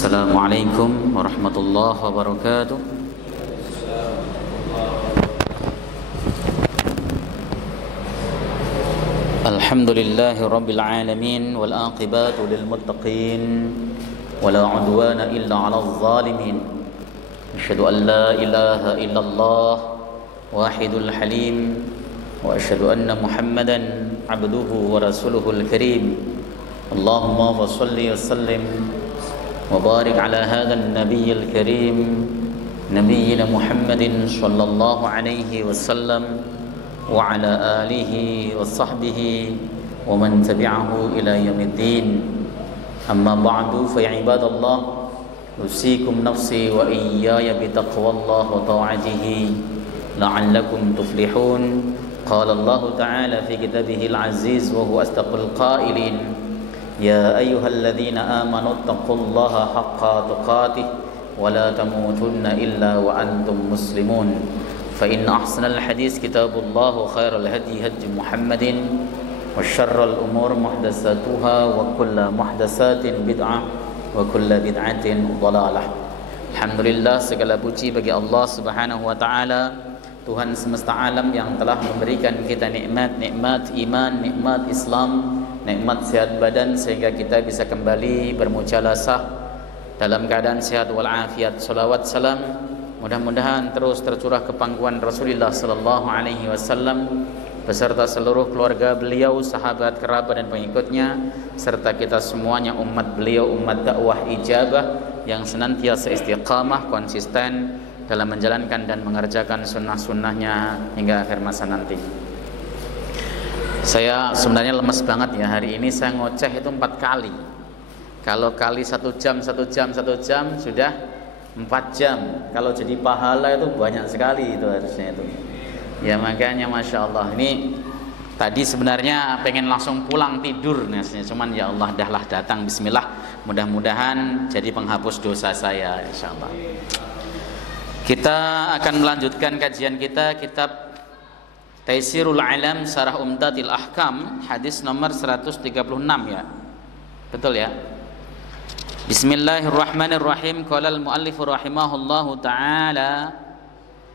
Assalamualaikum warahmatullahi wabarakatuh. Alhamdulillahi rabbil alamin wal aqibatu lil muttaqin wala udwana illa 'alal zalimin. Asyhadu an la ilaha illallah wahidul halim wa asyhadu anna Muhammadan 'abduhu wa rasuluhul karim. Allahumma shalli wa sallim وبارك على هذا النبي الكريم نبينا محمد صلى الله عليه وسلم وعلى آله وصحبه ومن تبعه إلى يوم الدين أما بعد فيا عباد الله أوصيكم نفسي وإياي بتقوى الله وطاعته لعلكم تفلحون قال الله تعالى في كتابه العزيز وهو أصدق القائلين يا أيها الذين آمنوا اتقوا الله حق تقاته ولا تموتن إلا وأنتم مسلمون فإن أحسن الحديث كتاب الله وخير الهدي هدي محمد وشر الأمور محدثاتها وكل محدثات بدعة وكل بدعة ضلالة. Alhamdulillah, segala puji bagi Allah Subhanahu wa taala, Tuhan semesta alam yang telah memberikan kita nikmat iman, nikmat Islam, nikmat sehat badan sehingga kita bisa kembali bermujalasah dalam keadaan sehat walafiat. Salawat salam mudah-mudahan terus tercurah ke pangkuan Rasulullah sallallahu alaihi wasallam beserta seluruh keluarga beliau, sahabat, kerabat dan pengikutnya, serta kita semuanya umat beliau, umat dakwah ijabah yang senantiasa istiqamah konsisten dalam menjalankan dan mengerjakan sunnah-sunnahnya hingga akhir masa nanti. Saya sebenarnya lemes banget ya, hari ini saya ngoceh itu 4 kali. Kalau kali 1 jam sudah 4 jam. Kalau jadi pahala itu banyak sekali itu harusnya itu. Ya makanya Masya Allah, ini tadi sebenarnya pengen langsung pulang tidur nih, cuman ya Allah dahlah datang, bismillah, mudah-mudahan jadi penghapus dosa saya insyaallah. Kita akan melanjutkan kajian kita kitab Taisirul Alam Syarah Umdatil Ahkam, hadis nomor 136 ya. Betul ya? Bismillahirrahmanirrahim. Qala al-muallif rahimahullahu taala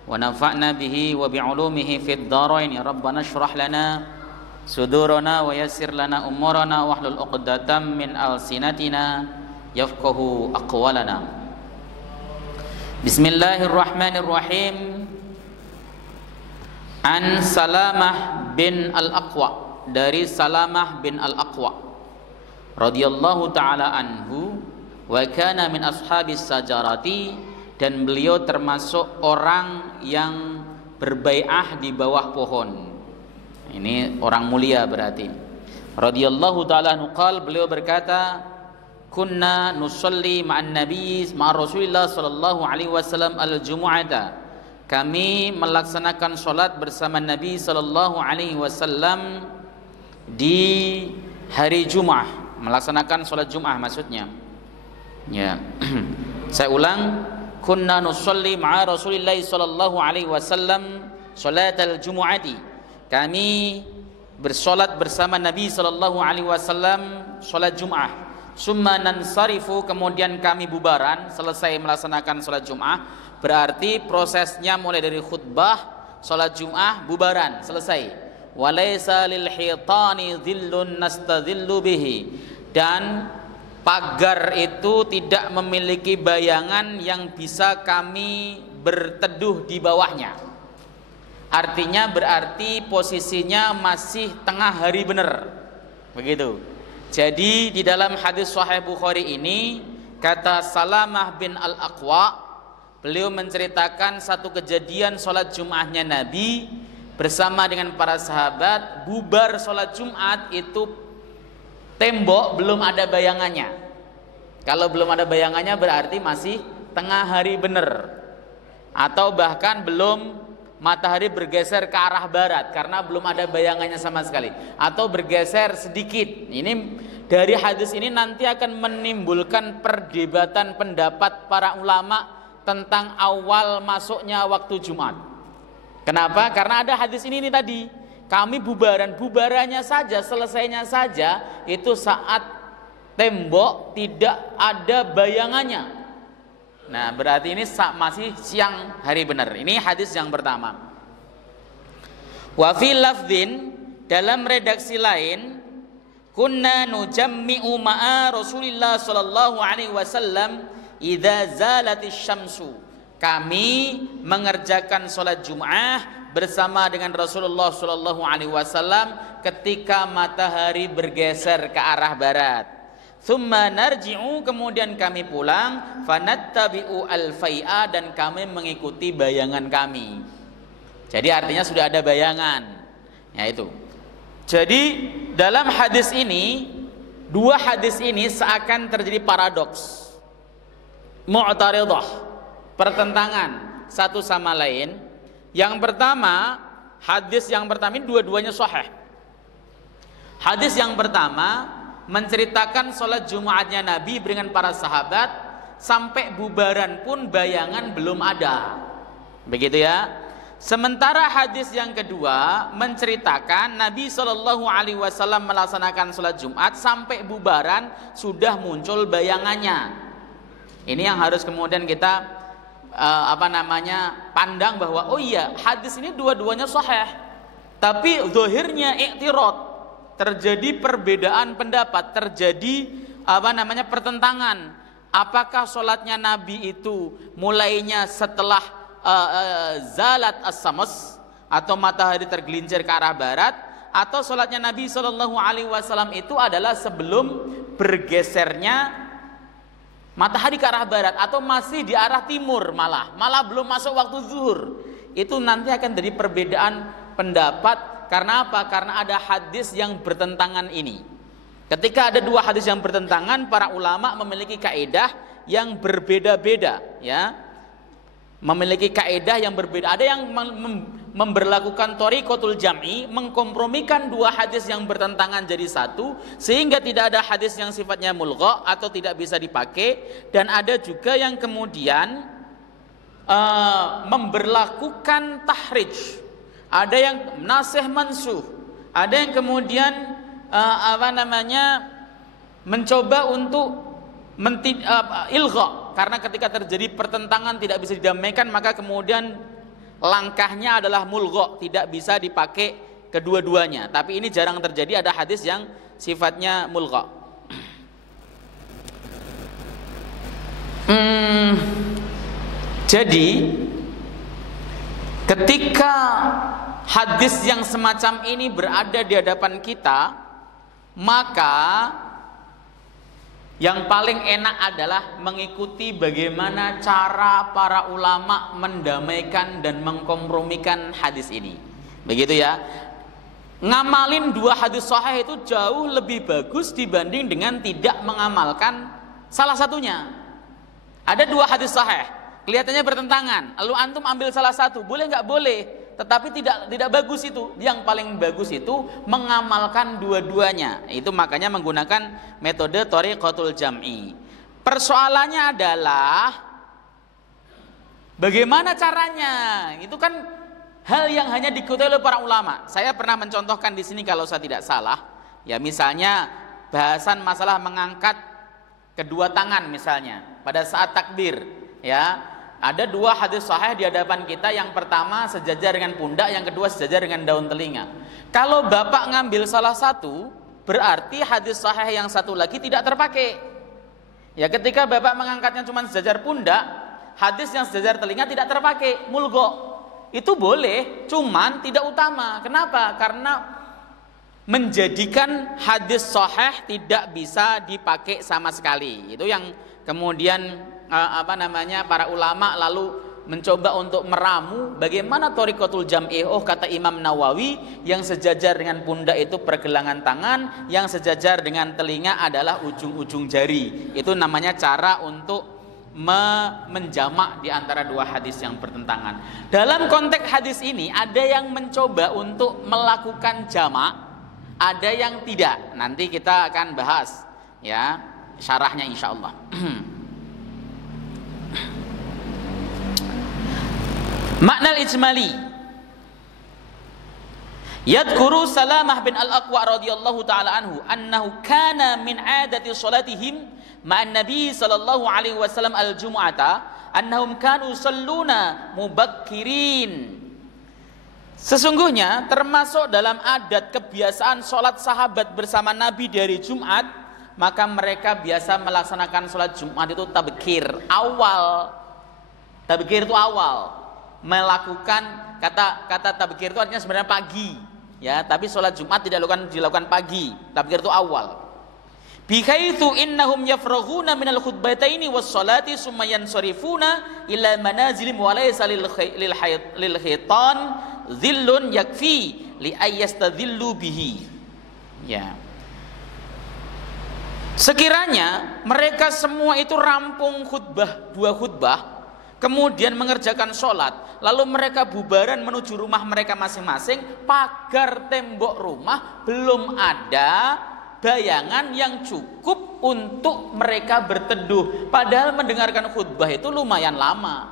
wa nafa'na bihi wa bi'ulumihi fid dharain. Rabbana shrah lana sudurana wa yassir lana umurana wahlul 'uqdatam min alsinatina yafqahu aqwalana. Bismillahirrahmanirrahim. An Salamah bin Al-Aqwa, dari Salamah bin Al-Aqwa radhiyallahu taala anhu, wa kana min ashabis sajarati, dan beliau termasuk orang yang berbai'ah di bawah pohon. Ini orang mulia berarti. Radhiyallahu taala anhu qala, beliau berkata, kunna nusalli ma'an nabi ma'a Rasulillah sallallahu alaihi wasallam al-jumu'ata, kami melaksanakan sholat bersama Nabi sallallahu alaihi wasallam di hari Jumat, melaksanakan sholat Jumat maksudnya ya. Saya ulang, kunna nusalli ma'a Rasulillah sallallahu alaihi wasallam sholatal jumu'ati, kami bersolat bersama Nabi sallallahu alaihi wasallam sholat Jumat. Summa nansarifu, kemudian kami bubaran, selesai melaksanakan sholat Jumat. Berarti prosesnya mulai dari khutbah, sholat Jumat, bubaran, selesai. Walaysa lil hitani dhillun nastadhillu bihi, dan pagar itu tidak memiliki bayangan yang bisa kami berteduh di bawahnya. Artinya berarti posisinya masih tengah hari benar, begitu. Jadi di dalam hadis Sahih Bukhari ini, kata Salamah bin Al-Aqwa, beliau menceritakan satu kejadian sholat Jumatnya Nabi bersama dengan para sahabat. Bubar sholat Jumat itu tembok belum ada bayangannya. Kalau belum ada bayangannya berarti masih tengah hari benar, atau bahkan belum matahari bergeser ke arah barat karena belum ada bayangannya sama sekali, atau bergeser sedikit. Ini dari hadis ini nanti akan menimbulkan perdebatan pendapat para ulama tentang awal masuknya waktu Jumat. Kenapa? Karena ada hadis ini tadi, kami bubarannya saja, selesainya saja itu saat tembok tidak ada bayangannya. Nah, berarti ini masih siang hari benar. Ini hadis yang pertama. Wa fi lafdhin, dalam redaksi lain, kunna nujammi'u ma'a Rasulillah sallallahu alaihi wasallam idza zalatis syamsu. Kami mengerjakan salat Jumat bersama dengan Rasulullah sallallahu alaihi wasallam ketika matahari bergeser ke arah barat. Tsumma narji'u, kemudian kami pulang, fanattabi'u al-fai'a, dan kami mengikuti bayangan kami. Jadi artinya sudah ada bayangan. Ya itu. Jadi dalam hadis ini, dua hadis ini seakan terjadi paradoks, mu'taridah, pertentangan satu sama lain. Yang pertama, hadis yang pertama ini dua-duanya sahih. Hadis yang pertama menceritakan sholat Jumatnya Nabi dengan para sahabat, sampai bubaran pun bayangan belum ada. Begitu ya. Sementara hadis yang kedua menceritakan Nabi Shallallahu Alaihi Wasallam melaksanakan sholat Jumat sampai bubaran sudah muncul bayangannya. Ini yang harus kemudian kita pandang bahwa oh iya, hadis ini dua-duanya sahih, tapi zahirnya i'tirad, terjadi perbedaan pendapat, terjadi pertentangan. Apakah sholatnya Nabi itu mulainya setelah zalat as-sams atau matahari tergelincir ke arah barat, atau sholatnya Nabi Shallallahu Alaihi Wasallam itu adalah sebelum bergesernya matahari ke arah barat, atau masih di arah timur, malah belum masuk waktu zuhur. Itu nanti akan jadi perbedaan pendapat. Karena apa? Karena ada hadis yang bertentangan ini. Ketika ada dua hadis yang bertentangan, para ulama memiliki kaidah yang berbeda-beda, ya. Memiliki kaidah yang berbeda. Ada yang memberlakukan thariqatul jam'i, mengkompromikan dua hadis yang bertentangan jadi satu, sehingga tidak ada hadis yang sifatnya mulgha atau tidak bisa dipakai. Dan ada juga yang kemudian memberlakukan tahrij, ada yang nasih mansuh, ada yang kemudian mencoba untuk ilgha. Karena ketika terjadi pertentangan tidak bisa didamaikan, maka kemudian langkahnya adalah mulgha, tidak bisa dipakai kedua-duanya. Tapi ini jarang terjadi, ada hadis yang sifatnya mulgha. Jadi ketika hadis yang semacam ini berada di hadapan kita, maka yang paling enak adalah mengikuti bagaimana cara para ulama mendamaikan dan mengkompromikan hadis ini. Begitu ya. Ngamalin dua hadis sahih itu jauh lebih bagus dibanding dengan tidak mengamalkan salah satunya. Ada dua hadis sahih, kelihatannya bertentangan, lalu antum ambil salah satu, boleh nggak? Boleh. Tetapi tidak bagus itu. Yang paling bagus itu mengamalkan dua-duanya. Itu makanya menggunakan metode thariqatul jam'i. Persoalannya adalah bagaimana caranya? Itu kan hal yang hanya diketahui oleh para ulama. Saya pernah mencontohkan di sini kalau saya tidak salah. Ya misalnya bahasan masalah mengangkat kedua tangan misalnya pada saat takbir, ya. Ada dua hadis sahih di hadapan kita. Yang pertama sejajar dengan pundak, yang kedua sejajar dengan daun telinga. Kalau bapak ngambil salah satu, berarti hadis sahih yang satu lagi tidak terpakai. Ya ketika bapak mengangkatnya cuma sejajar pundak, hadis yang sejajar telinga tidak terpakai, mulgha. Itu boleh, cuman tidak utama. Kenapa? Karena menjadikan hadis sahih tidak bisa dipakai sama sekali. Itu yang kemudian para ulama lalu mencoba untuk meramu bagaimana thariqatul jam'i. Oh, kata Imam Nawawi, yang sejajar dengan pundak itu pergelangan tangan, yang sejajar dengan telinga adalah ujung-ujung jari. Itu namanya cara untuk menjamak di antara dua hadis yang bertentangan. Dalam konteks hadis ini ada yang mencoba untuk melakukan jamak, ada yang tidak. Nanti kita akan bahas ya syarahnya insyaallah. Makna ijmali, Yadhkuru Salamah bin Al-Aqwa radhiyallahu taala anhu annahu kana min 'adati salatihim ma'an Nabi sallallahu alaihi wasallam al-jum'ata annahum kanu yusalluna mubakkirin. Sesungguhnya termasuk dalam adat kebiasaan sholat sahabat bersama Nabi di hari Jumat, maka mereka biasa melaksanakan sholat Jumat itu tabkir, awal. Tabkir itu awal. Melakukan kata tabkir itu artinya sebenarnya pagi, ya. Tapi sholat Jumat tidak dilakukan pagi. Tabkir itu awal. Bikaitsu innahum yafraghuna minal khutbataini was salati summa yansarifuna ila manazilihim wa laysa lil khitan dhillun yakfi li ayyastadhillu bihi. Ya. Sekiranya mereka semua itu rampung dua khutbah, kemudian mengerjakan sholat, lalu mereka bubaran menuju rumah mereka masing-masing, pagar tembok rumah belum ada bayangan yang cukup untuk mereka berteduh. Padahal mendengarkan khutbah itu lumayan lama.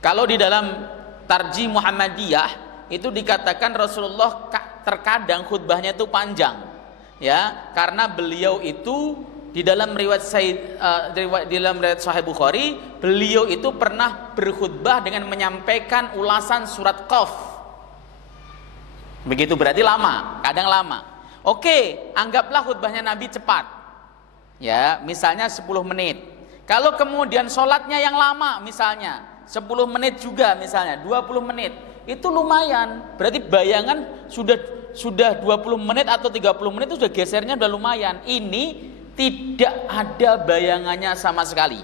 Kalau di dalam Tarjih Muhammadiyah itu dikatakan Rasulullah terkadang khutbahnya itu panjang, ya, karena beliau itu di dalam riwayat Sahih Bukhari, beliau itu pernah berkhutbah dengan menyampaikan ulasan surat Qaf. Begitu berarti lama, kadang lama. Oke, anggaplah khutbahnya Nabi cepat, ya, misalnya 10 menit. Kalau kemudian sholatnya yang lama, misalnya 10 menit juga, misalnya 20 menit, itu lumayan. Berarti bayangan sudah 20 menit atau 30 menit itu sudah gesernya sudah lumayan. Ini tidak ada bayangannya sama sekali.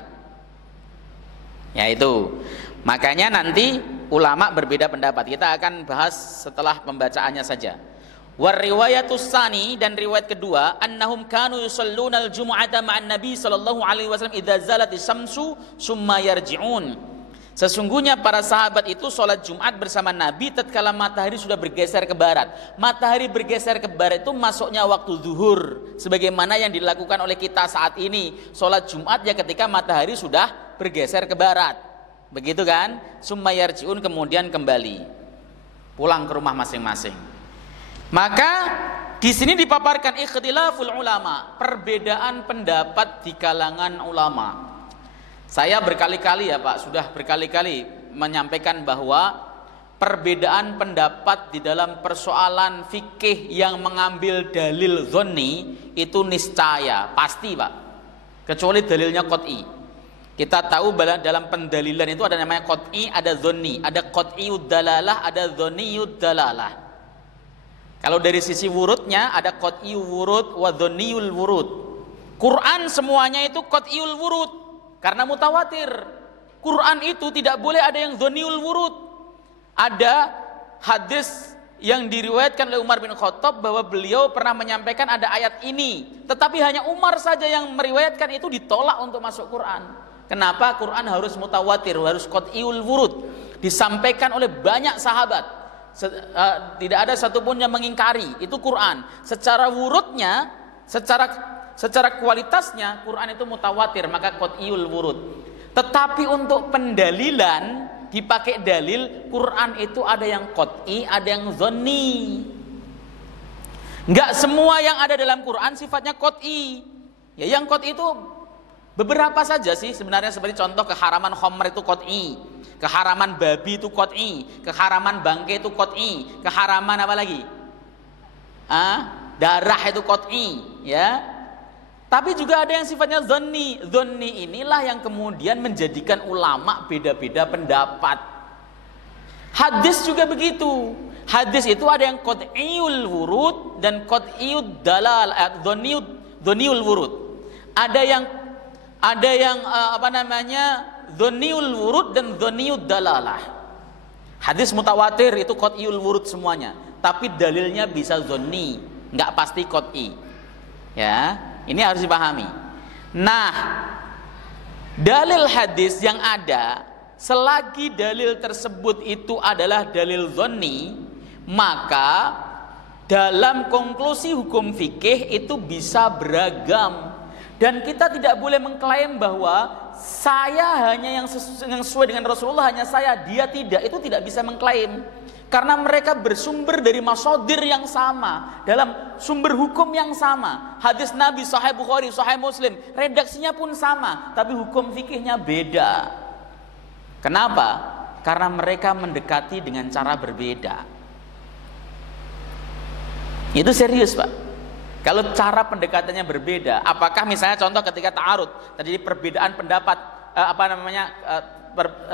Ya itu. Makanya nanti ulama berbeda pendapat. Kita akan bahas setelah pembacaannya saja. War riwayatus tsani, dan riwayat kedua, annahum kanu yusalluna al-jumu'ata ma'an nabi sallallahu alaihi wasallam idza zalatis syamsu summa yarji'un. Sesungguhnya para sahabat itu sholat Jumat bersama Nabi tatkala matahari sudah bergeser ke barat. Matahari bergeser ke barat itu masuknya waktu zuhur, sebagaimana yang dilakukan oleh kita saat ini. Sholat Jumat ya ketika matahari sudah bergeser ke barat, begitu kan? Summa yarji'un, kemudian kembali pulang ke rumah masing-masing. Maka di sini dipaparkan ikhtilaful ulama, perbedaan pendapat di kalangan ulama. Saya berkali-kali ya Pak, sudah berkali-kali menyampaikan bahwa perbedaan pendapat di dalam persoalan fikih yang mengambil dalil dzanni itu niscaya, pasti Pak. Kecuali dalilnya qat'i. Kita tahu dalam pendalilan itu ada namanya qat'i, ada dzanni, ada qat'iyud dalalah, ada dzanniyud dalalah. Kalau dari sisi wurudnya ada qat'iyul wurud wa dhanniyul wurud. Quran semuanya itu qat'iyul wurud karena mutawatir. Quran itu tidak boleh ada yang dhanniyul wurud. Ada hadis yang diriwayatkan oleh Umar bin Khattab bahwa beliau pernah menyampaikan ada ayat ini, tetapi hanya Umar saja yang meriwayatkan, itu ditolak untuk masuk Quran. Kenapa? Quran harus mutawatir, harus qat'iyul wurud, disampaikan oleh banyak sahabat. Tidak ada satupun yang mengingkari itu Quran. Secara wurudnya, secara kualitasnya Quran itu mutawatir, maka qat'iyul wurud. Tetapi untuk pendalilan dipakai dalil, Quran itu ada yang qat'i, ada yang dzanni. Enggak semua yang ada dalam Quran sifatnya qat'i. Ya, yang qat'i itu beberapa saja sih sebenarnya, seperti contoh keharaman khamr itu qat'i. Keharaman babi itu qat'i, keharaman bangkai itu qat'i, keharaman apa lagi? Darah itu qat'i, ya. Tapi juga ada yang sifatnya dzanni. Dzanni inilah yang kemudian menjadikan ulama beda-beda pendapat. Hadis juga begitu. Hadis itu ada yang qat'iyul wurud dan qat'iyud dalal, dzanniyul wurud. Ada yang dzanniyul wurud dan dzanniyud dalalah. Hadis mutawatir itu qat'iyul wurud semuanya, tapi dalilnya bisa dzanni, enggak pasti qat'i. Ya, ini harus dipahami. Nah, dalil hadis yang ada, selagi dalil tersebut itu adalah dalil dzanni, maka dalam konklusi hukum fikih itu bisa beragam. Dan kita tidak boleh mengklaim bahwa saya hanya yang sesuai dengan Rasulullah, hanya saya, dia tidak. Itu tidak bisa mengklaim. Karena mereka bersumber dari masadir yang sama, dalam sumber hukum yang sama. Hadis Nabi Sahih Bukhari, Sahih Muslim, redaksinya pun sama, tapi hukum fikihnya beda. Kenapa? Karena mereka mendekati dengan cara berbeda. Itu serius, Pak. Kalau cara pendekatannya berbeda, apakah misalnya contoh ketika ta'arud, terjadi perbedaan pendapat,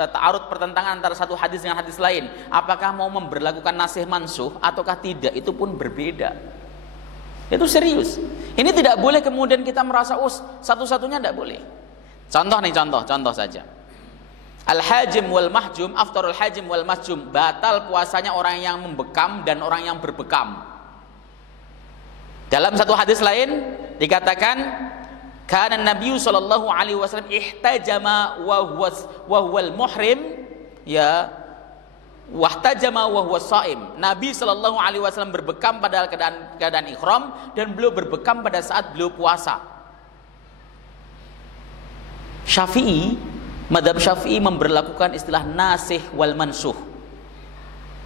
ta'arud pertentangan antara satu hadis dengan hadis lain, apakah mau memberlakukan nasih mansuh ataukah tidak, itu pun berbeda. Itu serius. Ini tidak boleh kemudian kita merasa satu-satunya tidak boleh. Contoh saja. Al-hajim wal mahjum, aftarul hajim wal mahjum, batal puasanya orang yang membekam dan orang yang berbekam. Dalam satu hadis lain dikatakan kana Nabi sallallahu alaihi wasallam ihtajama wa huwal muhrim, ya, wahtajama wa huwa shaim. Nabi sallallahu alaihi wasallam berbekam pada keadaan ihram dan beliau berbekam pada saat beliau puasa. Madhab Syafi'i memberlakukan istilah nasih wal mansuh.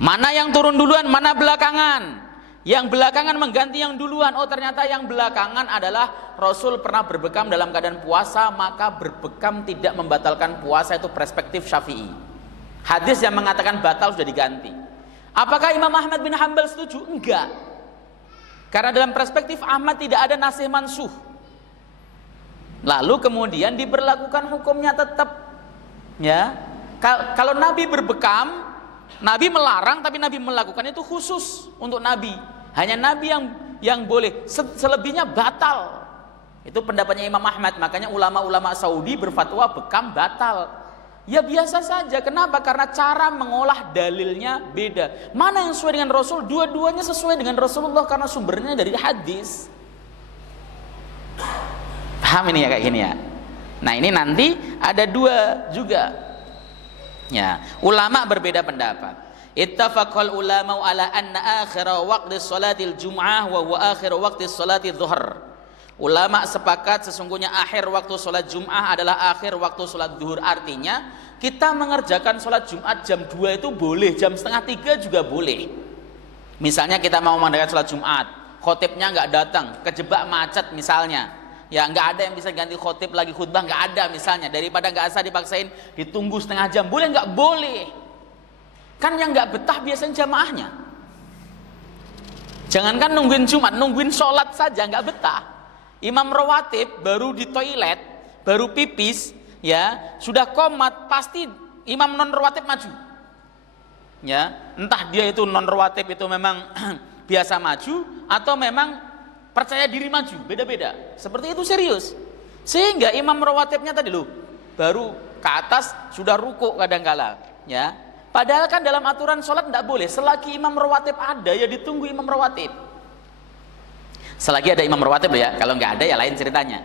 Mana yang turun duluan, mana belakangan? Yang belakangan mengganti yang duluan. Oh, ternyata yang belakangan adalah Rasul pernah berbekam dalam keadaan puasa, maka berbekam tidak membatalkan puasa. Itu perspektif Syafi'i. Hadis yang mengatakan batal sudah diganti. Apakah Imam Ahmad bin Hanbal setuju? Enggak. Karena dalam perspektif Ahmad tidak ada nasih mansuh. Lalu kemudian diberlakukan hukumnya tetap, ya. Kalau Nabi berbekam, Nabi melarang, tapi Nabi melakukan, itu khusus untuk Nabi. Hanya Nabi yang boleh. Selebihnya batal. Itu pendapatnya Imam Ahmad. Makanya ulama-ulama Saudi berfatwa bekam batal. Ya biasa saja. Kenapa? Karena cara mengolah dalilnya beda. Mana yang sesuai dengan Rasul? Dua-duanya sesuai dengan Rasulullah karena sumbernya dari hadis. Paham ini ya, kayak gini ya. Nah, ini nanti ada dua juga. Ya, ulama berbeda pendapat. Ittafaqal ulama ala anna akhir waqti sholatil jum'ah wa huwa akhir waqti sholatil zuhur. Ulama sepakat sesungguhnya akhir waktu sholat Jum'ah adalah akhir waktu sholat zuhur. Artinya kita mengerjakan sholat Jumat jam 2 itu boleh, jam setengah 3 juga boleh. Misalnya kita mau mengadakan sholat Jumat, khotibnya nggak datang, kejebak macet misalnya, ya nggak ada yang bisa ganti khotib lagi khutbah, nggak ada misalnya, daripada nggak usah dipaksain ditunggu setengah jam, boleh nggak? Boleh. Kan yang nggak betah biasanya jamaahnya. Jangankan nungguin Jumat, nungguin sholat saja nggak betah. Imam rawatib baru di toilet, baru pipis, ya sudah komat, pasti imam non rawatib maju. Ya, entah dia itu non rawatib itu memang biasa maju atau memang percaya diri maju, beda-beda. Seperti itu serius. Sehingga imam rawatibnya tadi loh, baru ke atas sudah rukuk kadang-kala, ya. Padahal kan dalam aturan sholat tidak boleh. Selagi imam rawatib ada, ya ditunggu imam rawatib. Selagi ada imam rawatib ya, kalau nggak ada ya lain ceritanya.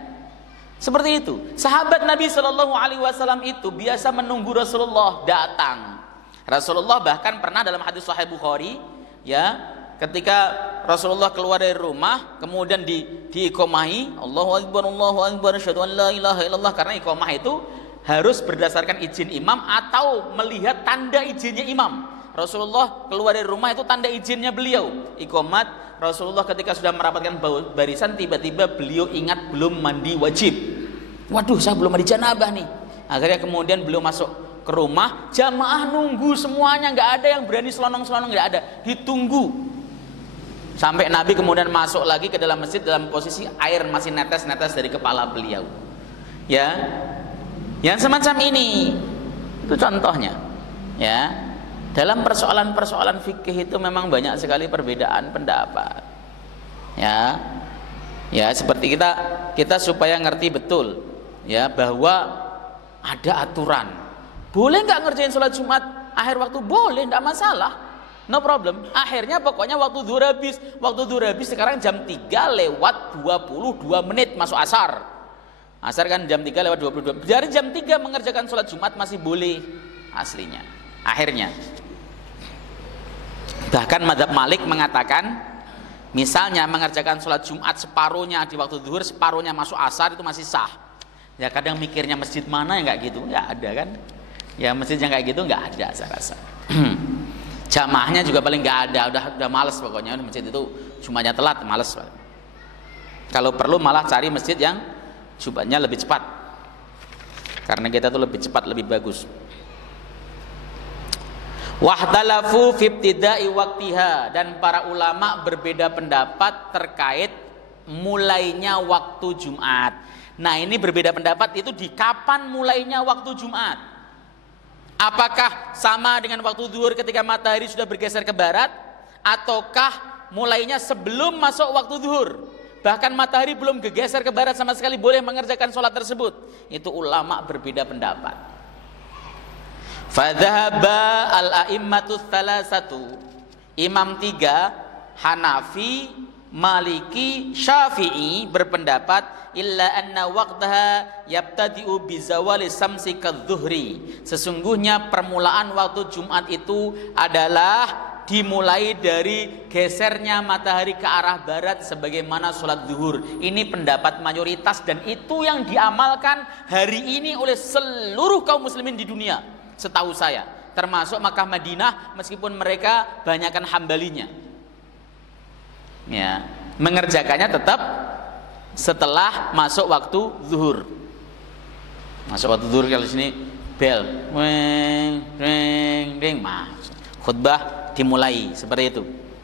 Seperti itu. Sahabat Nabi Shallallahu Alaihi Wasallam itu biasa menunggu Rasulullah datang. Rasulullah bahkan pernah dalam hadis Sahih Bukhari, ya, ketika Rasulullah keluar dari rumah, kemudian diikomahi, Allahu Akbar, asyhadu an la ilaha illallah. Karena ikomah itu harus berdasarkan izin imam atau melihat tanda izinnya imam. Rasulullah keluar dari rumah itu tanda izinnya beliau. Ikomat. Rasulullah ketika sudah merapatkan barisan, tiba-tiba beliau ingat belum mandi wajib. Waduh, saya belum mandi janabah nih. Akhirnya kemudian beliau masuk ke rumah, jamaah nunggu semuanya, nggak ada yang berani selonong-selonong, nggak ada, ditunggu. Sampai Nabi kemudian masuk lagi ke dalam masjid dalam posisi air masih netes-netes dari kepala beliau. Ya, yang semacam ini itu contohnya. Ya. Dalam persoalan-persoalan fikih itu memang banyak sekali perbedaan pendapat. Ya. Ya, seperti kita supaya ngerti betul ya bahwa ada aturan. Boleh nggak ngerjain sholat Jumat akhir waktu? Boleh, nggak masalah. No problem. Akhirnya pokoknya waktu zuhur habis. Waktu zuhur habis sekarang jam 3:22 masuk asar. Asar kan jam 3:22. Dari jam 3 mengerjakan sholat Jumat masih boleh aslinya. Akhirnya. Bahkan mazhab Malik mengatakan, misalnya mengerjakan sholat Jumat separuhnya di waktu zuhur, separuhnya masuk asar, itu masih sah. Ya kadang mikirnya masjid mana yang nggak gitu, nggak ada kan? Ya masjid yang kayak gitu nggak ada saya rasa. Jamaahnya juga paling nggak ada, udah males pokoknya masjid itu Jumatnya telat, males. Kalau perlu malah cari masjid yang Jumatnya lebih cepat. Karena kita tuh lebih cepat lebih bagus. Wahtalafu fi ibtida'i waqtiha, dan para ulama berbeda pendapat terkait mulainya waktu Jumat. Nah, ini berbeda pendapat itu di kapan mulainya waktu Jumat. Apakah sama dengan waktu zuhur ketika matahari sudah bergeser ke barat, ataukah mulainya sebelum masuk waktu zuhur? Bahkan matahari belum bergeser ke barat sama sekali boleh mengerjakan sholat tersebut. Itu ulama berbeda pendapat. Fadhahaba al-a'immatu thalathatu, imam 3 Hanafi, Maliki, Syafi'i berpendapat illa anna waqtaha yabtadi'u bizawali samsi kadzuhri, sesungguhnya permulaan waktu Jumat itu adalah dimulai dari gesernya matahari ke arah barat sebagaimana sholat zuhur. Ini pendapat mayoritas dan itu yang diamalkan hari ini oleh seluruh kaum muslimin di dunia setahu saya, termasuk Makkah Madinah, meskipun mereka banyakkan Hambalinya. Ya, mengerjakannya tetap setelah masuk waktu zuhur. Masuk waktu zuhur kalau sini bel, weng, reng, ding, khutbah dimulai seperti itu.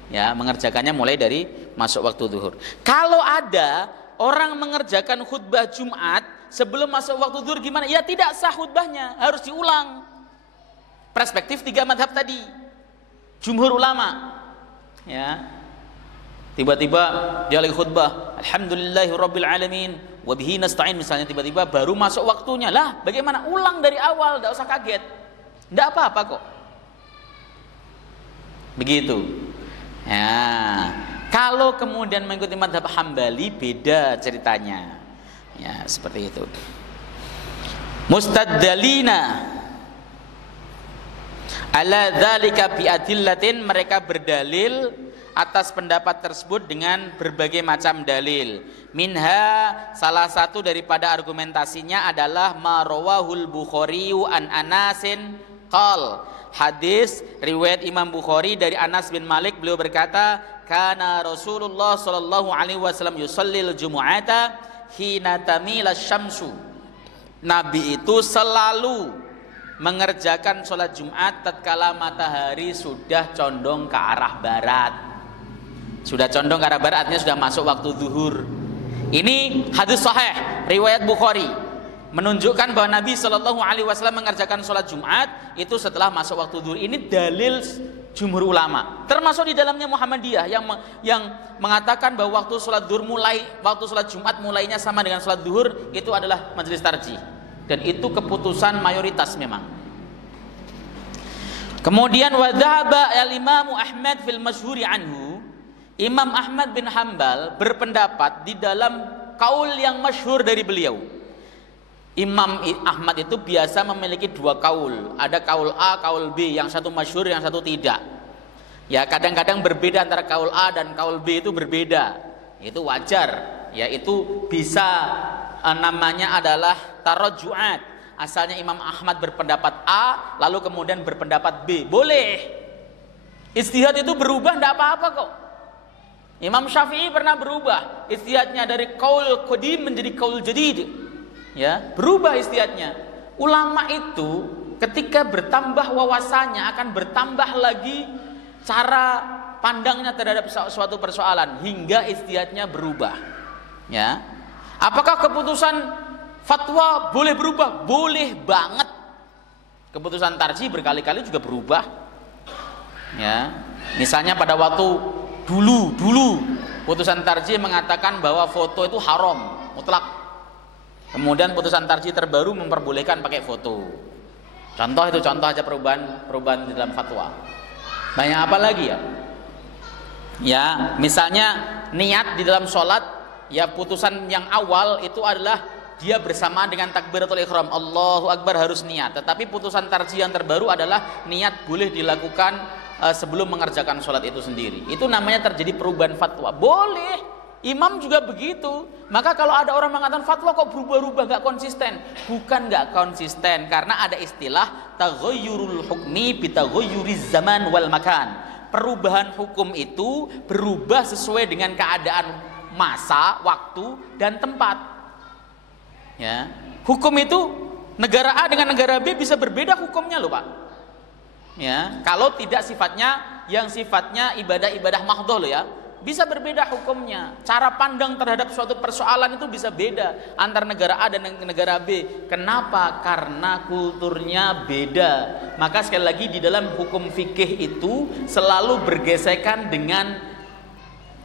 Ya, mengerjakannya mulai dari masuk waktu zuhur. Kalau ada orang mengerjakan khutbah Jumat sebelum masuk waktu zuhur gimana? Ya tidak sah khutbahnya, harus diulang. Perspektif 3 madhab tadi, jumhur ulama. Ya, tiba-tiba dia lagi khutbah, alhamdulillahirabbil alamin wa bihi nasta'in misalnya, tiba-tiba baru masuk waktunya. Lah, bagaimana? Ulang dari awal, enggak usah kaget. Enggak apa-apa kok. Begitu. Ya, kalau kemudian mengikuti madhab Hambali beda ceritanya. Ya, seperti itu. Mustaddalina ala dzalika bi adillatin, mereka berdalil atas pendapat tersebut dengan berbagai macam dalil. Minha, salah satu daripada argumentasinya adalah marawahul Bukhari an Anasin qal, hadis riwayat Imam Bukhari dari Anas bin Malik, beliau berkata, kana Rasulullah sallallahu alaihi wasallam yusallil jumu'ata hina tamilas syamsu, Nabi itu selalu mengerjakan sholat Jumat tatkala matahari sudah condong ke arah barat. Sudah condong ke arah barat artinya sudah masuk waktu zuhur. Ini hadis sahih riwayat Bukhari menunjukkan bahwa Nabi Shallallahu Alaihi Wasallam mengerjakan sholat Jumat itu setelah masuk waktu zuhur. Ini dalil jumhur ulama, termasuk di dalamnya Muhammadiyah yang mengatakan bahwa waktu sholat zuhur waktu sholat Jumat mulainya sama dengan sholat zuhur, itu adalah majelis tarjih. Dan itu keputusan mayoritas memang. Kemudian wadhaba al-Imam Ahmad fil masyhuri anhu, Imam Ahmad bin Hambal berpendapat di dalam kaul yang masyhur dari beliau. Imam Ahmad itu biasa memiliki 2 kaul, ada kaul A, kaul B, yang satu masyhur, yang satu tidak. Ya, kadang-kadang berbeda antara kaul A dan kaul B, itu berbeda. Itu wajar, ya, itu bisa namanya adalah tarajju'at. Asalnya Imam Ahmad berpendapat A, lalu kemudian berpendapat B. Boleh. Ijtihad itu berubah, tidak apa-apa kok. Imam Syafi'i pernah berubah ijtihadnya dari qaul qadim menjadi qaul jadid. Ya, berubah ijtihadnya. Ulama itu ketika bertambah wawasannya akan bertambah lagi cara pandangnya terhadap suatu persoalan hingga ijtihadnya berubah. Ya. Apakah keputusan fatwa boleh berubah? Boleh banget. Keputusan tarjih berkali-kali juga berubah. Ya. Misalnya pada waktu dulu putusan tarjih mengatakan bahwa foto itu haram mutlak. Kemudian putusan tarjih terbaru memperbolehkan pakai foto. Contoh aja perubahan di dalam fatwa. Banyak apa lagi ya? Ya, misalnya niat di dalam sholat. Ya, putusan yang awal itu adalah dia bersamaan dengan takbiratul ihram, Allahu Akbar, harus niat. Tetapi putusan tarjih yang terbaru adalah niat boleh dilakukan sebelum mengerjakan sholat itu sendiri. Itu namanya terjadi perubahan fatwa. Boleh, Imam juga begitu. Maka kalau ada orang mengatakan fatwa kok berubah-ubah, nggak konsisten, bukan nggak konsisten, karena ada istilah taghayyurul hukmi bitaghayyuriz zaman wal makan. Perubahan hukum itu berubah sesuai dengan keadaan masa, waktu, dan tempat. Ya, hukum itu negara A dengan negara B bisa berbeda hukumnya loh Pak. Ya, kalau tidak sifatnya yang sifatnya ibadah-ibadah mahdhah loh ya. Bisa berbeda hukumnya. Cara pandang terhadap suatu persoalan itu bisa beda antara negara A dan negara B. Kenapa? Karena kulturnya beda. Maka sekali lagi di dalam hukum fikih itu selalu bergesekan dengan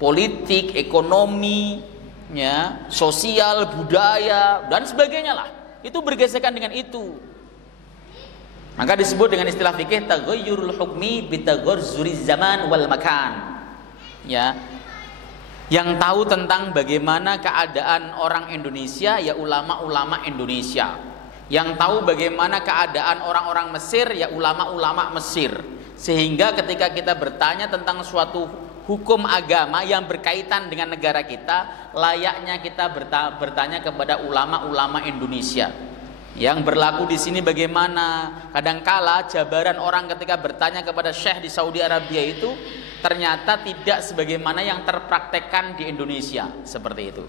politik, ekonomi, ya, sosial, budaya dan sebagainya lah. Itu bergesekan dengan itu. Maka disebut dengan istilah fikih taghayyurul hukmi bitaghayyuriz zaman wal makan. Ya, yang tahu tentang bagaimana keadaan orang Indonesia ya ulama-ulama Indonesia. Yang tahu bagaimana keadaan orang-orang Mesir ya ulama-ulama Mesir. Sehingga ketika kita bertanya tentang suatu hukum agama yang berkaitan dengan negara kita, layaknya kita bertanya kepada ulama-ulama Indonesia. Yang berlaku di sini bagaimana? Kadangkala jabaran orang ketika bertanya kepada syekh di Saudi Arabia itu ternyata tidak sebagaimana yang terpraktekkan di Indonesia, seperti itu.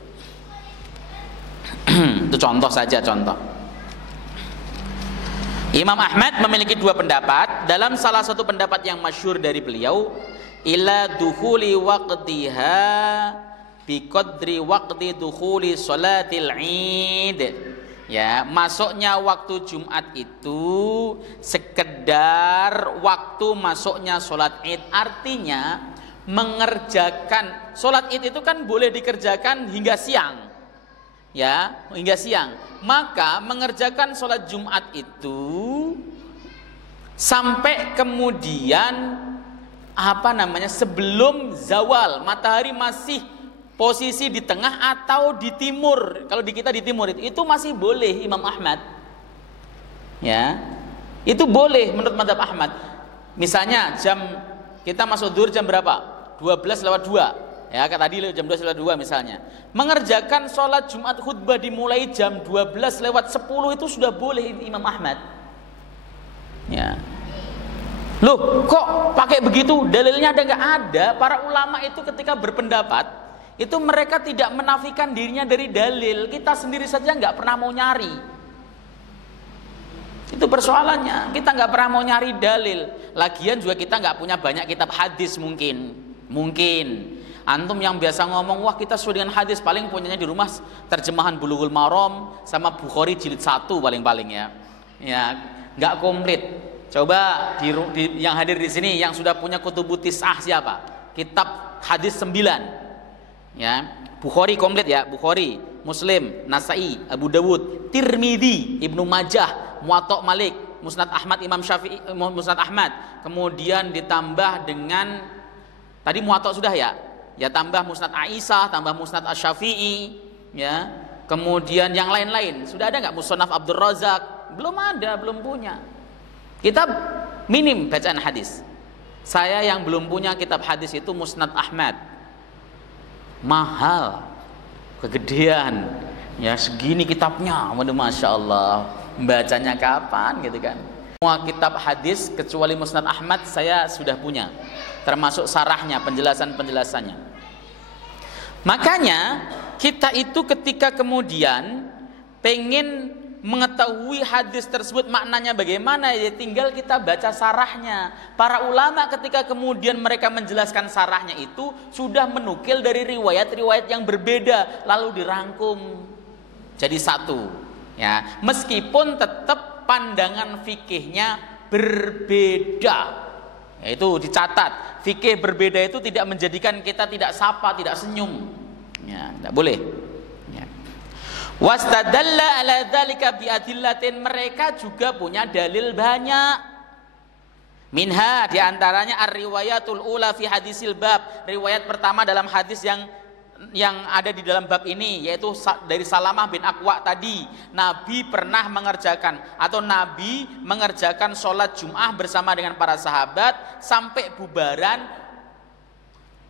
Itu contoh saja, contoh. Imam Ahmad memiliki dua pendapat. Dalam salah satu pendapat yang masyhur dari beliau, ila dukhuli waqtiha biqadri waqti dukhuli salatil Id. Ya, masuknya waktu Jumat itu sekedar waktu masuknya sholat Id. Artinya mengerjakan sholat Id itu kan boleh dikerjakan hingga siang, ya, hingga siang. Maka mengerjakan sholat Jumat itu sampai kemudian sebelum zawal, matahari masih posisi di tengah atau di timur. Kalau di kita di timur itu masih boleh Imam Ahmad. Ya. Itu boleh menurut mazhab Ahmad. Misalnya kita masuk zuhur jam berapa? 12:02. Ya, kayak tadi jam 12:02 misalnya. Mengerjakan sholat Jumat khutbah dimulai jam 12:10 itu sudah boleh Imam Ahmad. Ya. Loh, kok pakai begitu? Dalilnya ada nggak? Ada. Para ulama itu ketika berpendapat itu mereka tidak menafikan dirinya dari dalil. Kita sendiri saja nggak pernah mau nyari. Itu persoalannya. Kita nggak pernah mau nyari dalil. Lagian juga kita nggak punya banyak kitab hadis mungkin. Antum yang biasa ngomong, wah kita sesuai dengan hadis, paling punyanya di rumah terjemahan Bulughul Maram sama Bukhari jilid 1 paling-paling ya. Ya, nggak komplit. Coba yang hadir di sini yang sudah punya Kutubut Tis'ah siapa? Kitab hadis 9. Ya, Bukhari komplit ya, Bukhari, Muslim, Nasai, Abu Dawud, Tirmidzi, Ibnu Majah, Muwatta Malik, Musnad Ahmad Imam Syafi'i, Musnad Ahmad, kemudian ditambah dengan tadi Muwatta sudah ya, ya tambah Musnad Aisyah, tambah Musnad Asy-Syafi'i, ya, kemudian yang lain-lain sudah ada nggak? Musnad Abdul Razak belum ada, belum punya. Kitab minim bacaan hadis. Saya yang belum punya kitab hadis itu Musnad Ahmad. Mahal, kegedean, ya segini kitabnya, masya Allah, bacanya kapan gitu kan? Semua kitab hadis kecuali Musnad Ahmad saya sudah punya, termasuk sarahnya, penjelasannya. Makanya kita itu ketika kemudian pengen mengetahui hadis tersebut maknanya bagaimana, ya tinggal kita baca sarahnya. Para ulama ketika kemudian mereka menjelaskan sarahnya itu sudah menukil dari riwayat-riwayat yang berbeda lalu dirangkum jadi satu, ya, meskipun tetap pandangan fikihnya berbeda. Ya, itu dicatat, fikih berbeda itu tidak menjadikan kita tidak sapa, tidak senyum, ya, tidak boleh. Wastadalla ala dzalika biadillatin, mereka juga punya dalil banyak. Minha diantaranya ar-riwayatul ula fi hadisil bab, riwayat pertama dalam hadis yang ada di dalam bab ini, yaitu dari Salamah bin Aqwa tadi. Nabi pernah mengerjakan sholat Jum'ah bersama dengan para sahabat sampai bubaran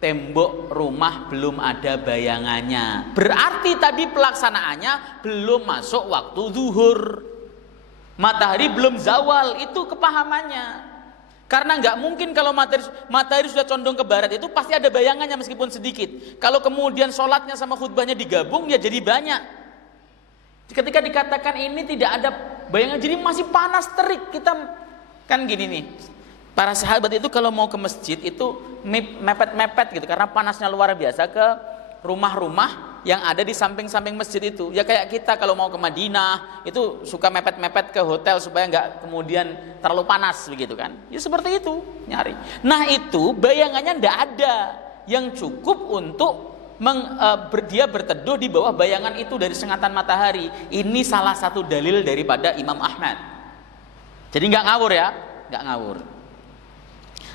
tembok rumah belum ada bayangannya. Berarti tadi pelaksanaannya belum masuk waktu zuhur. Matahari belum zawal, itu kepahamannya. Karena nggak mungkin kalau matahari sudah condong ke barat itu pasti ada bayangannya meskipun sedikit. Kalau kemudian sholatnya sama khutbahnya digabung ya jadi banyak. Ketika dikatakan ini tidak ada bayangan, jadi masih panas terik. Kita kan gini nih, para sahabat itu kalau mau ke masjid itu mepet-mepet gitu karena panasnya luar biasa ke rumah-rumah yang ada di samping-samping masjid itu. Ya kayak kita kalau mau ke Madinah itu suka mepet-mepet ke hotel supaya nggak kemudian terlalu panas begitu kan. Ya seperti itu nyari. Nah itu bayangannya ndak ada yang cukup untuk dia berteduh di bawah bayangan itu dari sengatan matahari. Ini salah satu dalil daripada Imam Ahmad. Jadi nggak ngawur ya, nggak ngawur.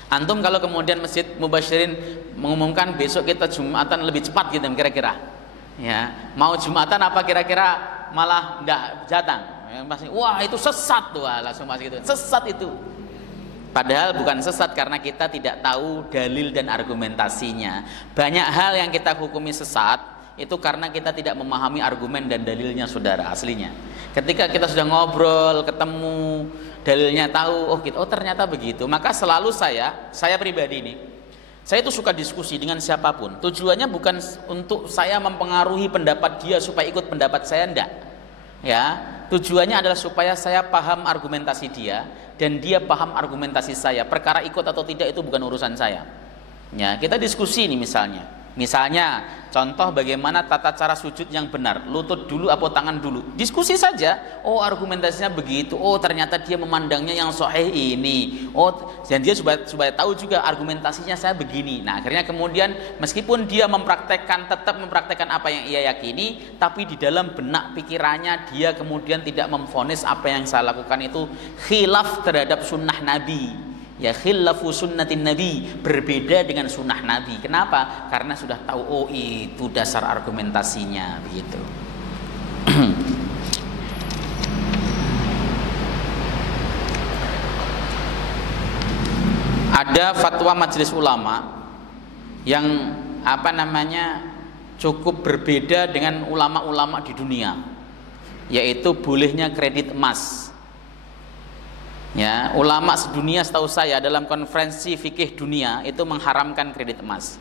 Antum kalau kemudian Masjid Mubasyirin mengumumkan besok kita Jumatan lebih cepat gitu kira-kira. Ya, mau Jumatan apa kira-kira malah nggak datang. Pasti wah itu sesat tuh, langsung masih gitu. Sesat itu. Padahal bukan sesat karena kita tidak tahu dalil dan argumentasinya. Banyak hal yang kita hukumi sesat itu karena kita tidak memahami argumen dan dalilnya saudara aslinya. Ketika kita sudah ngobrol, ketemu, dalilnya tahu, oh ternyata begitu. Maka selalu saya pribadi ini, saya itu suka diskusi dengan siapapun. Tujuannya bukan untuk saya mempengaruhi pendapat dia supaya ikut pendapat saya, enggak. Ya, tujuannya adalah supaya saya paham argumentasi dia dan dia paham argumentasi saya. Perkara ikut atau tidak itu bukan urusan saya. Ya, kita diskusi ini misalnya contoh bagaimana tata cara sujud yang benar, lutut dulu atau tangan dulu. Diskusi saja. Oh, argumentasinya begitu. Oh, ternyata dia memandangnya yang sahih ini. Oh, dan dia supaya tahu juga argumentasinya saya begini. Nah, akhirnya kemudian meskipun dia tetap mempraktekkan apa yang ia yakini, tapi di dalam benak pikirannya dia kemudian tidak memvonis apa yang saya lakukan itu khilaf terhadap sunnah Nabi. Ya khilafu sunnatin Nabi, berbeda dengan sunnah Nabi. Kenapa? Karena sudah tahu oh itu dasar argumentasinya begitu. Ada fatwa majelis ulama yang cukup berbeda dengan ulama-ulama di dunia, yaitu bolehnya kredit emas. Ya, ulama sedunia setahu saya dalam konferensi fikih dunia itu mengharamkan kredit emas.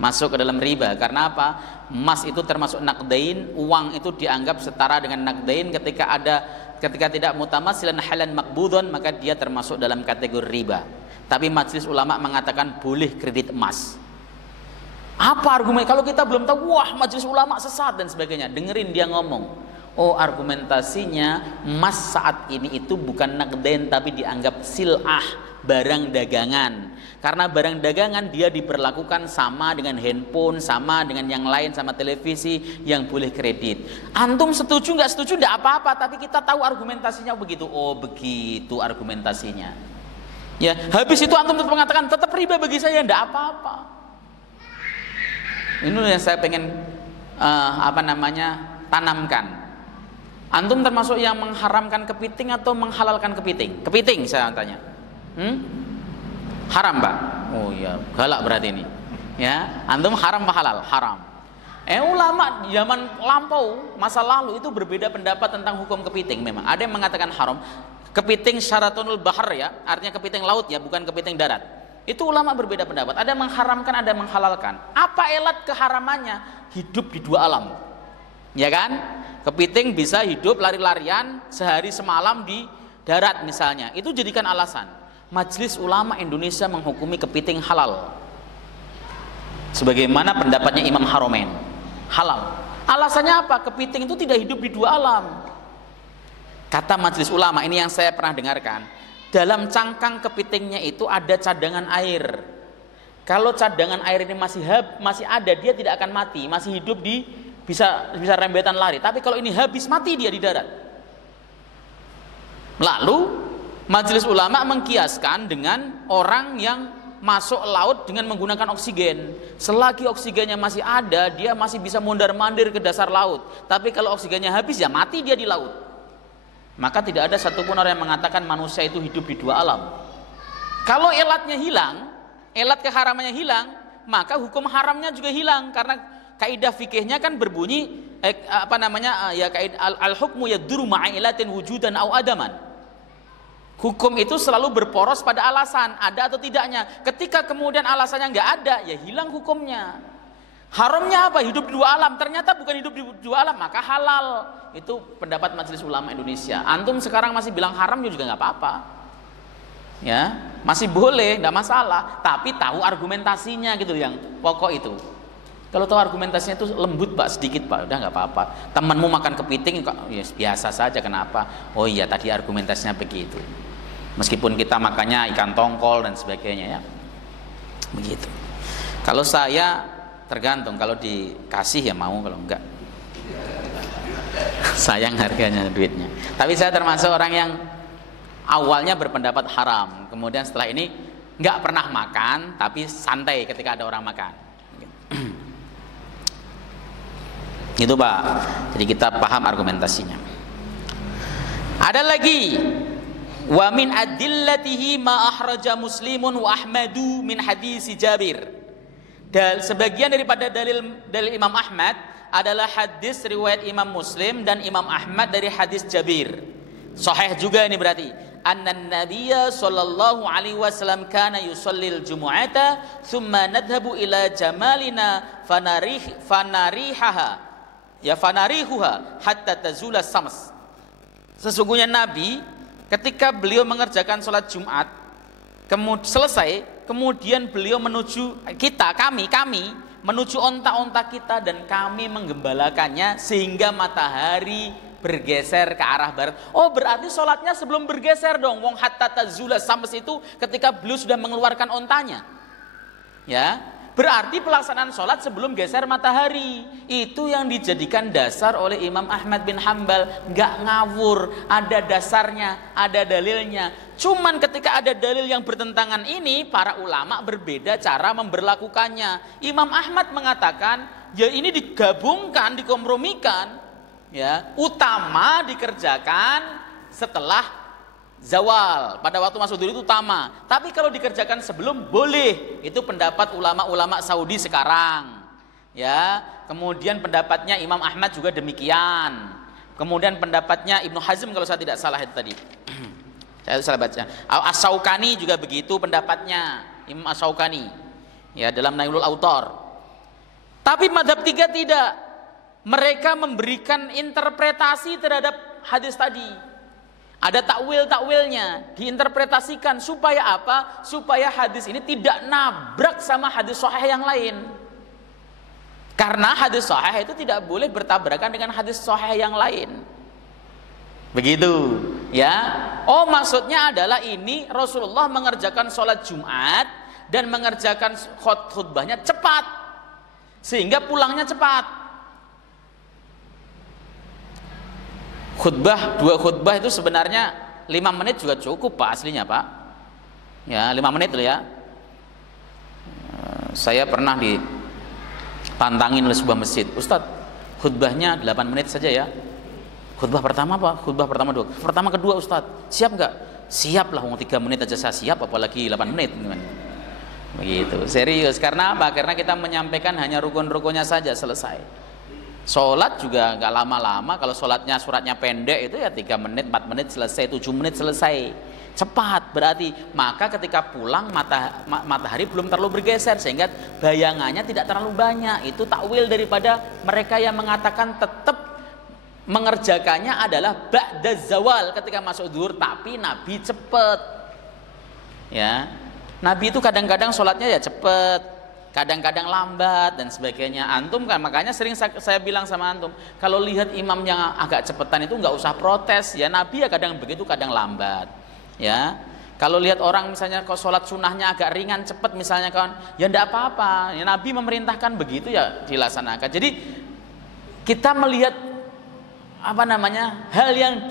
Masuk ke dalam riba. Karena apa? Emas itu termasuk naqdain, uang itu dianggap setara dengan naqdain ketika tidak mutamatsilan halan maqbudun, maka dia termasuk dalam kategori riba. Tapi majelis ulama mengatakan boleh kredit emas. Apa argumen? Kalau kita belum tahu, wah majelis ulama sesat dan sebagainya. Dengerin dia ngomong. Oh, argumentasinya emas saat ini itu bukan naqdain tapi dianggap sil'ah, barang dagangan. Karena barang dagangan dia diperlakukan sama dengan handphone, sama dengan yang lain, sama televisi yang boleh kredit. Antum setuju nggak setuju nggak apa-apa, tapi kita tahu argumentasinya begitu. Oh, begitu argumentasinya. Ya, habis itu antum tetap mengatakan tetap riba bagi saya, nggak apa-apa. Ini yang saya pengen tanamkan. Antum termasuk yang mengharamkan kepiting atau menghalalkan kepiting? Kepiting saya tanya. Haram, Pak? Oh iya, galak berarti ini. Ya, antum haram apa halal? Haram. Ulama zaman lampau, masa lalu itu berbeda pendapat tentang hukum kepiting memang. Ada yang mengatakan haram. Kepiting syaratunul bahar ya, artinya kepiting laut ya, bukan kepiting darat. Itu ulama berbeda pendapat. Ada yang mengharamkan, ada yang menghalalkan. Apa elat keharamannya? Hidup di dua alam. Ya kan? Kepiting bisa hidup lari-larian sehari semalam di darat misalnya. Itu jadikan alasan. Majelis Ulama Indonesia menghukumi kepiting halal. Sebagaimana pendapatnya Imam Haramain. Halal. Alasannya apa? Kepiting itu tidak hidup di dua alam. Kata Majelis Ulama, ini yang saya pernah dengarkan. Dalam cangkang kepitingnya itu ada cadangan air. Kalau cadangan air ini masih ada, dia tidak akan mati, masih hidup bisa rembetan lari. Tapi kalau ini habis, mati dia di darat. Lalu Majelis Ulama mengkiaskan dengan orang yang masuk laut dengan menggunakan oksigen. Selagi oksigennya masih ada, dia masih bisa mondar-mandir ke dasar laut. Tapi kalau oksigennya habis, ya mati dia di laut. Maka tidak ada satupun orang yang mengatakan manusia itu hidup di dua alam. Kalau elatnya hilang, elat keharamannya hilang, maka hukum haramnya juga hilang, karena kaidah fikihnya kan berbunyi al-hukmu yaduru ma'ilatin wujudan au adaman. Hukum itu selalu berporos pada alasan, ada atau tidaknya. Ketika kemudian alasannya nggak ada, ya hilang hukumnya. Haramnya apa? Hidup di dua alam. Ternyata bukan hidup di dua alam, maka halal. Itu pendapat Majelis Ulama Indonesia. Antum sekarang masih bilang haram juga nggak apa-apa. Ya, masih boleh, nggak masalah. Tapi tahu argumentasinya gitu, yang pokok itu. Kalau tahu argumentasinya itu lembut Pak, sedikit Pak, udah nggak apa-apa. Temanmu makan kepiting, ya biasa saja, kenapa? Oh iya, tadi argumentasinya begitu. Meskipun kita makannya ikan tongkol dan sebagainya, ya begitu. Kalau saya tergantung, kalau dikasih ya mau, kalau enggak sayang harganya duitnya. Tapi saya termasuk orang yang awalnya berpendapat haram, kemudian setelah ini nggak pernah makan, tapi santai ketika ada orang makan. Itu Pak. Jadi kita paham argumentasinya. Ada lagi, wa min adillatihi ma ahraja Muslimun wa Ahmadu min hadis Jabir. Dan sebagian daripada dalil Imam Ahmad adalah hadis riwayat Imam Muslim dan Imam Ahmad dari hadis Jabir. Sahih juga ini berarti. Annan Nabiyya sallallahu alaihi wasallam kana yusallil jumu'ata thumma nadhhabu ila jamalina fanarihaha hatta tazula sams. Sesungguhnya Nabi ketika beliau mengerjakan sholat Jumat kemudian beliau menuju kami menuju onta-onta kita dan kami menggembalakannya sehingga matahari bergeser ke arah barat. Oh, berarti sholatnya sebelum bergeser dong. Wong hatta tazula sams itu ketika beliau sudah mengeluarkan ontanya. Ya, berarti pelaksanaan sholat sebelum geser matahari. Itu yang dijadikan dasar oleh Imam Ahmad bin Hambal. Nggak ngawur, ada dasarnya, ada dalilnya. Cuman ketika ada dalil yang bertentangan ini, para ulama berbeda cara memberlakukannya. Imam Ahmad mengatakan, ya ini digabungkan, dikompromikan. Ya, utama dikerjakan setelah zawal, pada waktu masuk zuhur itu utama. Tapi kalau dikerjakan sebelum boleh. Itu pendapat ulama-ulama Saudi sekarang. Ya, kemudian pendapatnya Imam Ahmad juga demikian. Kemudian pendapatnya Ibnu Hazm kalau saya tidak salah itu tadi. Saya salah baca. As-Syaukani juga begitu pendapatnya, Imam As-Syaukani. Ya, dalam Nailul Autar. Tapi mazhab 3 tidak. Mereka memberikan interpretasi terhadap hadis tadi. Ada takwil-takwilnya, diinterpretasikan supaya apa? Supaya hadis ini tidak nabrak sama hadis sahih yang lain. Karena hadis sahih itu tidak boleh bertabrakan dengan hadis sahih yang lain. Begitu, ya. Oh, maksudnya adalah ini Rasulullah mengerjakan sholat Jumat dan mengerjakan khutbahnya cepat, sehingga pulangnya cepat. Dua khutbah itu sebenarnya 5 menit juga cukup Pak, aslinya Pak. Ya, 5 menit loh ya. Saya pernah ditantangin oleh sebuah masjid, Ustadz, khutbahnya 8 menit saja ya. Khutbah pertama Pak, khutbah pertama dua. Pertama kedua Ustadz, siap nggak? Siap lah, 3 menit aja saya siap, apalagi 8 menit. Begitu, serius. Karena apa? Karena kita menyampaikan hanya rukun-rukunnya saja, selesai. Sholat juga nggak lama-lama. Kalau sholatnya suratnya pendek itu ya 3 menit, 4 menit selesai, 7 menit selesai. Cepat berarti. Maka ketika pulang matahari belum terlalu bergeser sehingga bayangannya tidak terlalu banyak. Itu takwil daripada mereka yang mengatakan tetap mengerjakannya adalah ba'da zawal ketika masuk zuhur, tapi Nabi cepat. Ya, Nabi itu kadang-kadang sholatnya ya cepat, kadang-kadang lambat dan sebagainya. Antum kan makanya sering saya bilang sama antum, kalau lihat imam yang agak cepetan itu nggak usah protes ya. Nabi ya kadang begitu, kadang lambat. Ya, kalau lihat orang misalnya kalau sholat sunnahnya agak ringan cepet misalnya kan, ya ndak apa-apa. Ya, Nabi memerintahkan begitu ya dilaksanakan. Jadi kita melihat hal yang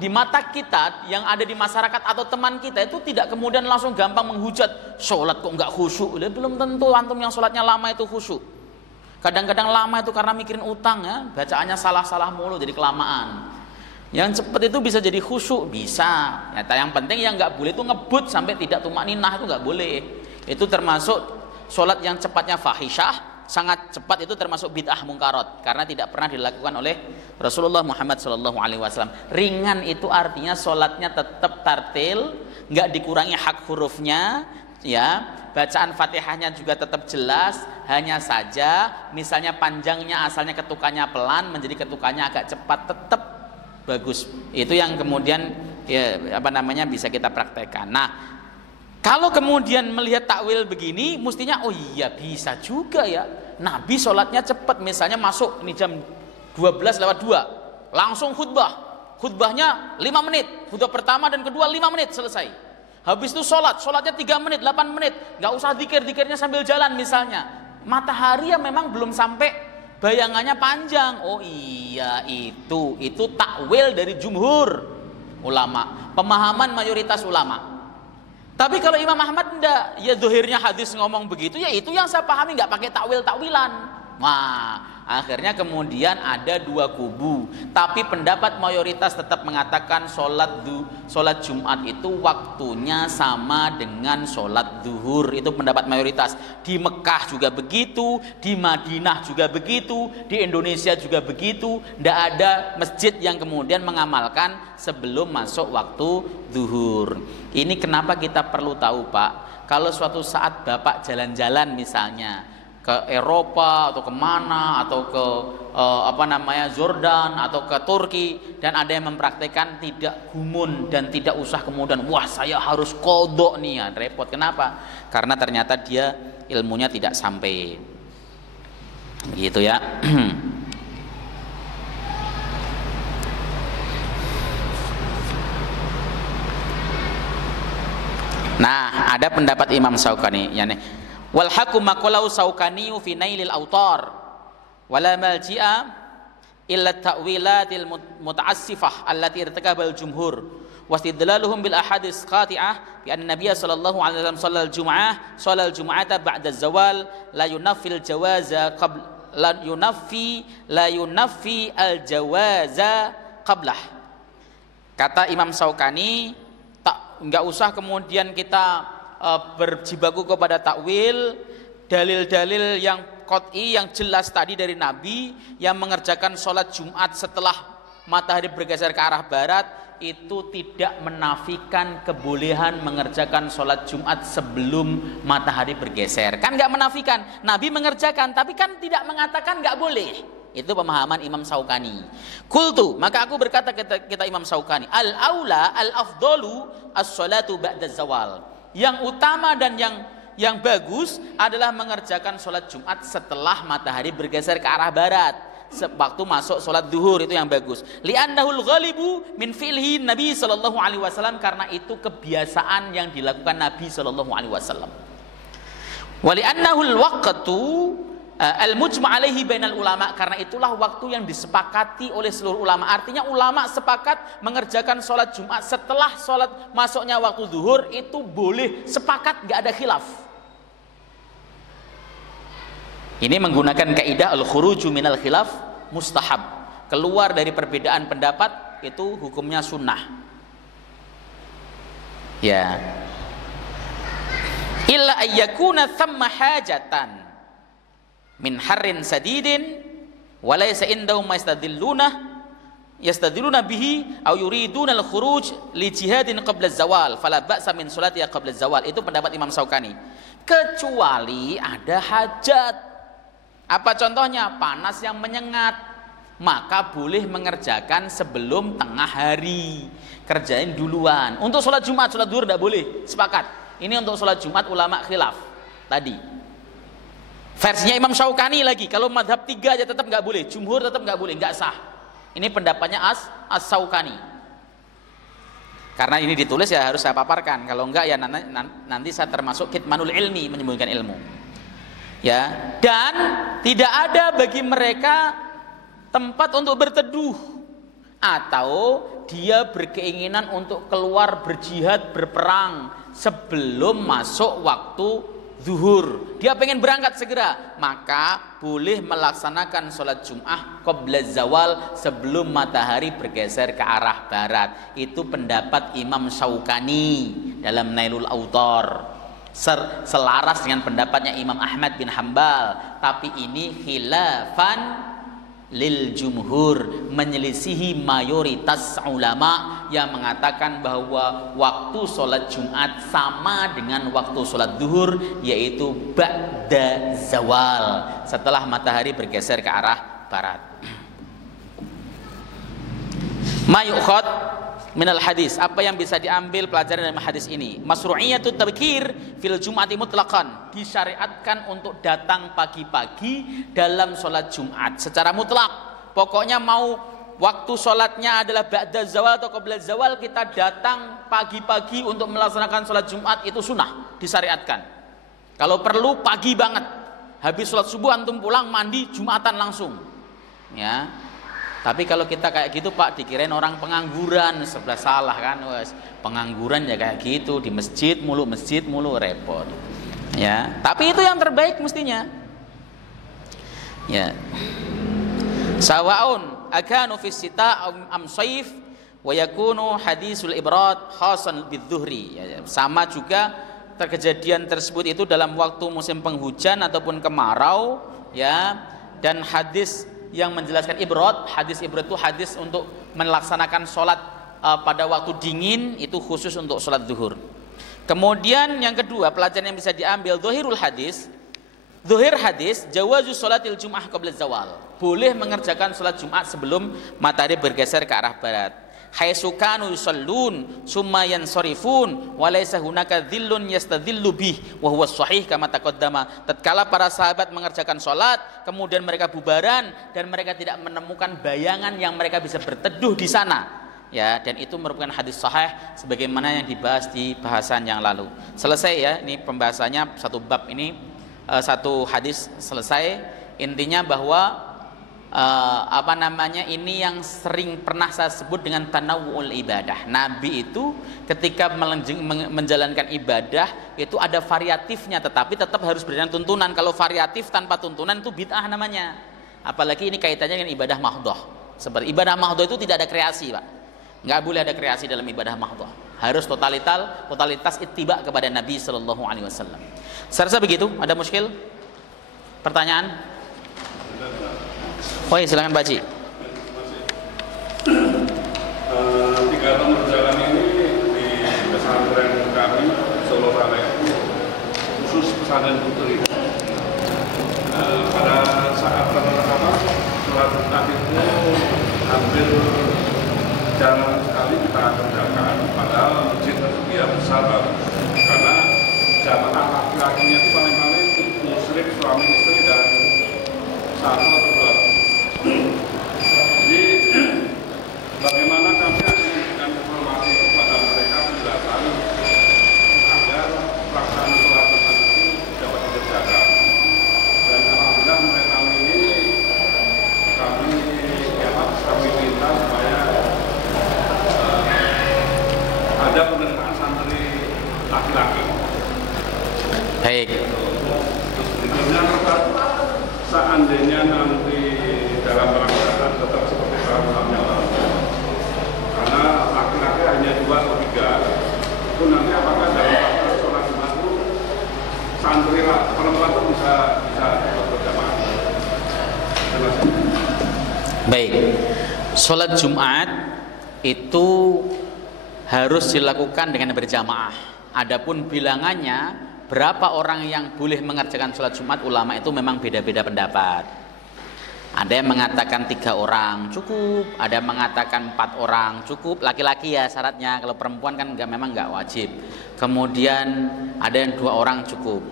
di mata kita, yang ada di masyarakat atau teman kita itu tidak kemudian langsung gampang menghujat, sholat kok nggak khusyuk. Belum tentu antum yang sholatnya lama itu khusyuk. Kadang-kadang lama itu karena mikirin utang ya, bacaannya salah-salah mulu jadi kelamaan. Yang cepat itu bisa jadi khusyuk, bisa. Ya, yang penting yang nggak boleh itu ngebut sampai tidak tumakninah, itu nggak boleh. Itu termasuk sholat yang cepatnya fahisyah, sangat cepat itu termasuk bid'ah mungkarat karena tidak pernah dilakukan oleh Rasulullah Muhammad SAW. Ringan itu artinya sholatnya tetap tartil, nggak dikurangi hak hurufnya, ya, bacaan Fatihahnya juga tetap jelas, hanya saja misalnya panjangnya asalnya ketukannya pelan menjadi ketukannya agak cepat, tetap bagus. Itu yang kemudian ya bisa kita praktekkan. Nah, kalau kemudian melihat takwil begini, mestinya oh iya bisa juga ya. Nabi sholatnya cepat, misalnya masuk ini jam 12:02, langsung khutbah. Khutbahnya 5 menit, khutbah pertama dan kedua 5 menit selesai. Habis itu sholatnya 3 menit, 8 menit, nggak usah dikirnya sambil jalan misalnya. Matahari yang memang belum sampai, bayangannya panjang. Oh iya, itu takwil dari jumhur ulama, pemahaman mayoritas ulama. Tapi kalau Imam Ahmad enggak, ya dohirnya hadis ngomong begitu, ya itu yang saya pahami, nggak pakai takwil-takwilan. Wah, akhirnya kemudian ada dua kubu. Tapi pendapat mayoritas tetap mengatakan sholat Jumat itu waktunya sama dengan sholat zuhur. Itu pendapat mayoritas. Di Mekah juga begitu, di Madinah juga begitu, di Indonesia juga begitu. Tidak ada masjid yang kemudian mengamalkan sebelum masuk waktu zuhur. Ini kenapa kita perlu tahu, Pak. Kalau suatu saat Bapak jalan-jalan misalnya ke Eropa atau kemana atau ke Jordan atau ke Turki dan ada yang mempraktekkan tidak gumun dan tidak usah kemudian wah saya harus kodok nih, ya repot. Kenapa? Karena ternyata dia ilmunya tidak sampai, gitu ya. Nah, ada pendapat Imam Syaukani, yani wal haqqu maqalau Syaukani fi nailil autar wala malji'a illa ta'wilatil muta'assifah allati irtakabal jumhur wastidlaluhum bil ahadits qati'ah bi anna nabiyya sallallahu alaihi wasallam shallal jum'ata ba'da zawal la yunaffil jawaza qabla la yunaffi al jawaza qablah. Kata Imam Syaukani, enggak usah kemudian kita berjibaku kepada takwil, dalil-dalil yang qat'i yang jelas tadi dari Nabi yang mengerjakan sholat Jumat setelah matahari bergeser ke arah barat itu tidak menafikan kebolehan mengerjakan sholat Jumat sebelum matahari bergeser. Kan nggak menafikan, Nabi mengerjakan, tapi kan tidak mengatakan nggak boleh. Itu pemahaman Imam Syaukani. Qultu, maka aku berkata kita Imam Syaukani, al-aula al-afdalu as-sholatu ba'da zawal. Yang utama dan yang bagus adalah mengerjakan sholat Jumat setelah matahari bergeser ke arah barat, waktu masuk sholat duhur, itu yang bagus. Li'annahul ghalibu min fi'lihi Nabi sallallahu alaihi wasallam, karena itu kebiasaan yang dilakukan Nabi sallallahu alaihi wasallam. Wa li'annahul waqtu al-mujma' alaihi bainal ulama, karena itulah waktu yang disepakati oleh seluruh ulama. Artinya ulama sepakat mengerjakan sholat Jumat setelah sholat masuknya waktu zuhur, itu boleh, sepakat, nggak ada khilaf. Ini menggunakan kaidah al-khuruju minal khilaf mustahab, keluar dari perbedaan pendapat itu hukumnya sunnah. Ya. Illa ayyakuna thamma hajatan min harrin sadidin walaysa indahum yastadilluna bihi aw yuriduna al-khuruj li jihadin qabla az-zawal fala ba'sa min salatiha qabla az-zawal. Itu pendapat Imam Syaukani. Kecuali ada hajat. Apa contohnya? Panas yang menyengat, maka boleh mengerjakan sebelum tengah hari, kerjain duluan. Untuk sholat Jumat, sholat duhur tidak boleh, sepakat. Ini untuk sholat Jumat ulama khilaf tadi. Versinya Imam Syaukani lagi, kalau madhab 3 aja tetap nggak boleh, jumhur tetap nggak boleh, nggak sah. Ini pendapatnya As-Syaukani. Karena ini ditulis ya harus saya paparkan, kalau enggak ya nanti saya termasuk kitmanul ilmi, menyembunyikan ilmu. Ya, dan tidak ada bagi mereka tempat untuk berteduh atau dia berkeinginan untuk keluar berjihad, berperang sebelum masuk waktu zuhur, dia pengen berangkat segera, maka boleh melaksanakan sholat Jum'ah qabla zawal, sebelum matahari bergeser ke arah barat. Itu pendapat Imam Syaukani dalam Nailul Autar. selaras dengan pendapatnya Imam Ahmad bin Hambal, tapi ini khilafan lil jumhur, menyelisihi mayoritas ulama yang mengatakan bahwa waktu sholat Jumat sama dengan waktu sholat duhur, yaitu ba'da zawal, setelah matahari bergeser ke arah barat. Ma yu'khad minal hadis, apa yang bisa diambil pelajaran dari hadis ini? Masru'iyatut tabkir fil jum'ati mutlaqan, disyariatkan untuk datang pagi-pagi dalam sholat Jumat secara mutlak. Pokoknya mau waktu sholatnya adalah ba'da zawal atau qabla zawal, kita datang pagi-pagi untuk melaksanakan sholat Jumat, itu sunnah, disyariatkan. Kalau perlu pagi banget, habis sholat subuh antum pulang mandi Jumatan langsung, ya. Tapi kalau kita kayak gitu Pak, dikirain orang pengangguran, sebelah salah kan, wes. Pengangguran ya kayak gitu, di masjid mulu repot. Ya, tapi itu yang terbaik mestinya. Ya. Sawaun akanu fis sita am saif wa yakunu hadisul ibrad khasan bidzuhri. Ya, sama juga kejadian tersebut itu dalam waktu musim penghujan ataupun kemarau, ya. Dan hadis yang menjelaskan ibrad, hadis ibrad itu hadis untuk melaksanakan sholat pada waktu dingin, itu khusus untuk sholat zuhur. Kemudian yang kedua, pelajaran yang bisa diambil zahirul hadis, zahir hadis jawazu sholatil jum'ah qabla zawal, boleh mengerjakan sholat Jumat sebelum matahari bergeser ke arah barat. Haitsu kanu yusallun summa yansarifun wa laysa hunaka dhillun yastadhillu bih wa huwa shahih kama taqaddama. Tatkala para sahabat mengerjakan salat kemudian mereka bubaran dan mereka tidak menemukan bayangan yang mereka bisa berteduh di sana, ya, dan itu merupakan hadis sahih sebagaimana yang dibahas di bahasan yang lalu. Selesai ya, ini pembahasannya satu bab ini, satu hadis selesai. Intinya bahwa ini yang sering pernah saya sebut dengan tanawu'ul ibadah. Nabi itu ketika menjalankan ibadah itu ada variatifnya, tetapi tetap harus berdasarkan tuntunan. Kalau variatif tanpa tuntunan itu bid'ah namanya. Apalagi ini kaitannya dengan ibadah mahdhah. Seperti ibadah mahdhah itu tidak ada kreasi, Pak. Nggak boleh ada kreasi dalam ibadah mahdhah. Harus totalitas ittiba kepada Nabi sallallahu alaihi wasallam. Saya rasa begitu. Ada muskil? Pertanyaan? Oh iya, silakan Pak Haji. 3 tahun berjalan ini di pesantren kami Solo Raya itu khusus pesantren putri. Pada saat pertama sholat Jumat itu hampir jarang sekali kita kerjakan, padahal masjid tersedia besar banget. Karena jamaah laki-lakinya itu paling-paling muslim, suami istri dan 1 atau 2. Jadi bagaimana kami akan memberikan informasi kepada mereka, penjelasan agar pelaksanaan sholat Jumat itu dapat dikerjakan. Dan alhamdulillah mereka ini kami minta supaya ada penerimaan santri laki-laki. Baik. Terus berikutnya seandainya nanti dalam pelaksanaan tetap seperti programnya lalu, karena laki-laki hanya 2 atau 3, itu nanti apakah dalam pelaksanaan sholat Jumat itu santri perempuan itu bisa berjamaah? Baik, sholat Jumat itu harus dilakukan dengan berjamaah. Adapun bilangannya berapa orang yang boleh mengerjakan sholat Jumat, ulama itu memang beda-beda pendapat. Ada yang mengatakan 3 orang cukup, ada yang mengatakan 4 orang cukup, laki-laki ya syaratnya. Kalau perempuan kan memang nggak wajib. Kemudian ada yang 2 orang cukup.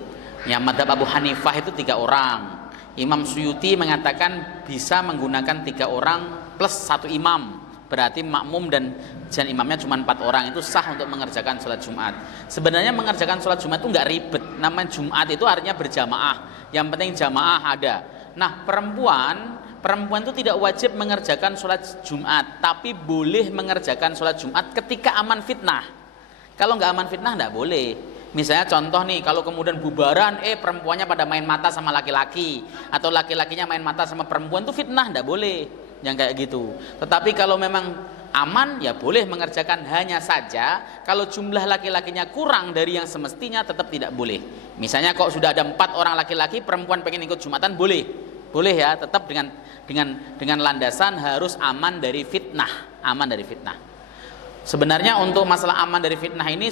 Yang madzhab Abu Hanifah itu 3 orang. Imam Suyuti mengatakan bisa menggunakan 3 orang plus 1 imam. Berarti makmum dan imamnya cuma 4 orang, itu sah untuk mengerjakan sholat Jumat. Sebenarnya mengerjakan sholat Jumat itu nggak ribet. Namanya Jumat itu artinya berjamaah. Yang penting jamaah ada. Nah, perempuan itu tidak wajib mengerjakan sholat Jumat, tapi boleh mengerjakan sholat Jumat ketika aman fitnah. Kalau nggak aman fitnah nggak boleh. Misalnya contoh nih, kalau kemudian bubaran, perempuannya pada main mata sama laki-laki, atau laki-lakinya main mata sama perempuan, itu fitnah, nggak boleh. Yang kayak gitu. Tetapi kalau memang aman ya boleh mengerjakan, hanya saja kalau jumlah laki-lakinya kurang dari yang semestinya tetap tidak boleh. Misalnya kok sudah ada 4 orang laki-laki, perempuan pengen ikut Jumatan, boleh ya, tetap dengan landasan harus aman dari fitnah, Sebenarnya untuk masalah aman dari fitnah ini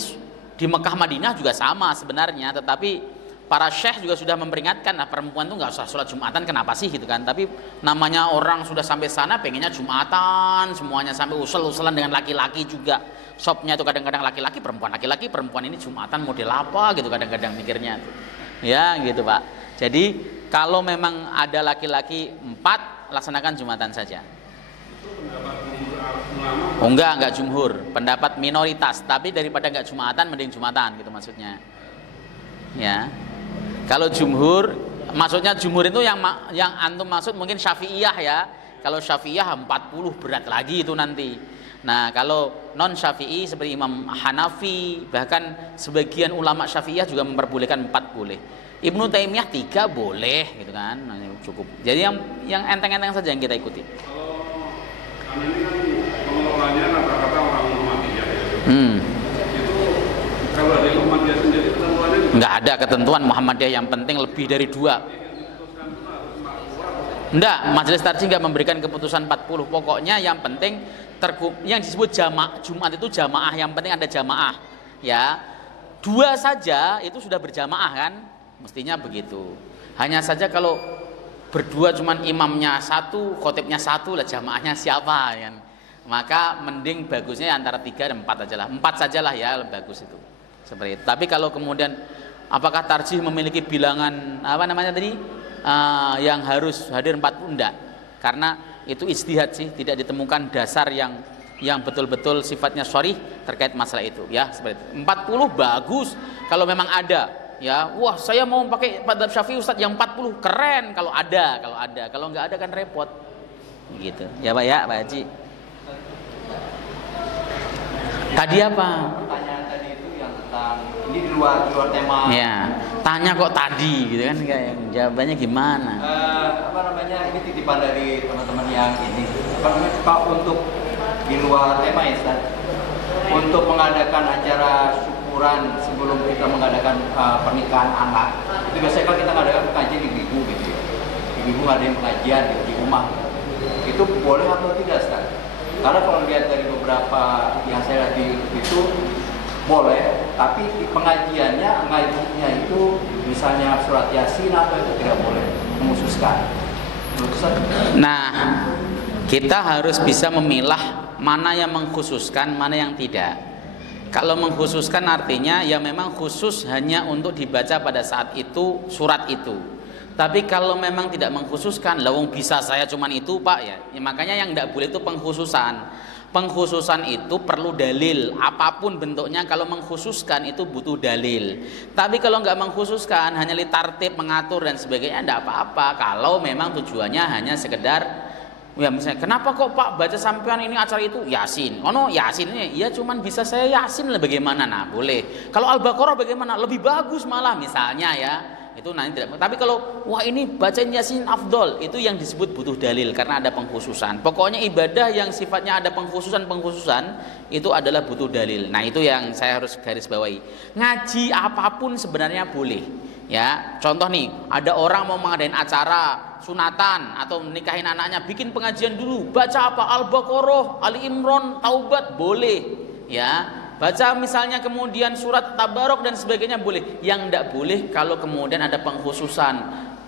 di Mekah Madinah juga sama sebenarnya, tetapi para syekh juga sudah memperingatkan, nah perempuan tuh nggak usah sholat Jumatan, kenapa sih gitu kan? Tapi namanya orang sudah sampai sana pengennya Jumatan, semuanya sampai usul-usulan dengan laki-laki juga. Shopnya itu kadang-kadang laki-laki, perempuan ini Jumatan model apa gitu kadang-kadang mikirnya. Ya gitu Pak. Jadi kalau memang ada laki-laki 4, laksanakan Jumatan saja. Oh enggak jumhur, pendapat minoritas, tapi daripada enggak Jumatan mending Jumatan gitu maksudnya. Ya. Kalau jumhur, maksudnya jumhur itu yang antum maksud mungkin Syafi'iyah ya. Kalau Syafi'iyah 40 berat lagi itu nanti. Nah, kalau non Syafi'i seperti Imam Hanafi, bahkan sebagian ulama Syafi'iyah juga memperbolehkan 4 boleh. Ibnu Taimiyah 3 boleh gitu kan. Nah, cukup. Jadi yang enteng-enteng saja yang kita ikuti. Karena ini kan pengelolanya rata-rata orang Muhammadiyah ya. Itu kalau dari Muhammadiyah sendiri ketentuannya nggak ada ketentuan Muhammadiyah yang penting lebih dari 2. Enggak, majelis tarjih nggak memberikan keputusan 40. Pokoknya yang penting yang disebut Jumat itu jamaah, yang penting ada jamaah. Ya. 2 saja itu sudah berjamaah kan? Mestinya begitu. Hanya saja kalau berdua cuman imamnya 1, khotibnya 1 lah, jamaahnya siapa kan? Maka mending bagusnya antara 3 dan 4 sajalah. 4 sajalah ya bagus itu. Seperti itu. Tapi kalau kemudian apakah tarjih memiliki bilangan yang harus hadir 40? Enggak. Karena itu ijtihad sih, tidak ditemukan dasar yang betul-betul sifatnya sharih terkait masalah itu ya, seperti itu. 40 bagus kalau memang ada ya. Wah, saya mau pakai madzhab Syafi'i Ustaz yang 40, keren kalau ada. Kalau enggak ada kan repot. Gitu. Ya Pak ya, Pak Haji. Tadi apa? Ini di luar tema. Ya, tanya kok tadi gitu kan, kayak jawabannya gimana? Ini titipan dari teman-teman yang ini. Pak, untuk di luar tema ya, Ustaz. Untuk mengadakan acara syukuran sebelum kita mengadakan pernikahan anak, itu biasanya kan kita mengadakan pengajian ibu-ibu gitu ya. Ibu-ibu ngadain pengajian gitu, di rumah. Itu boleh atau tidak, Ustaz? Karena kalau lihat dari beberapa yang saya lihat di YouTube itu boleh, tapi di pengajiannya ngajinya itu misalnya surat Yasin atau itu tidak boleh, mengkhususkan. Nah, kita harus bisa memilah mana yang mengkhususkan, mana yang tidak. Kalau mengkhususkan artinya ya memang khusus hanya untuk dibaca pada saat itu surat itu. Tapi kalau memang tidak mengkhususkan, lawang bisa saya cuman itu Pak ya makanya yang tidak boleh itu pengkhususan. Pengkhususan itu perlu dalil, apapun bentuknya. Kalau mengkhususkan itu butuh dalil. Tapi kalau nggak mengkhususkan, hanya litartib, mengatur dan sebagainya, tidak apa-apa. Kalau memang tujuannya hanya sekedar, ya misalnya, kenapa kok Pak baca sampean ini acara itu Yasin? Oh no, Yasin ini, ya cuman bisa saya Yasin lah, bagaimana? Nah boleh. Kalau Al-Baqarah bagaimana? Lebih bagus malah misalnya ya. Itu nanti tidak. Tapi kalau wah ini bacain Yasin afdol, itu yang disebut butuh dalil karena ada pengkhususan. Pokoknya ibadah yang sifatnya ada pengkhususan itu adalah butuh dalil. Nah, itu yang saya harus garis bawahi. Ngaji apapun sebenarnya boleh. Ya, contoh nih, ada orang mau mengadain acara sunatan atau menikahin anaknya, bikin pengajian dulu. Baca apa? Al-Baqarah, Ali Imran, Taubat boleh. Ya. Baca misalnya kemudian surat Tabarok dan sebagainya boleh. Yang tidak boleh kalau kemudian ada pengkhususan.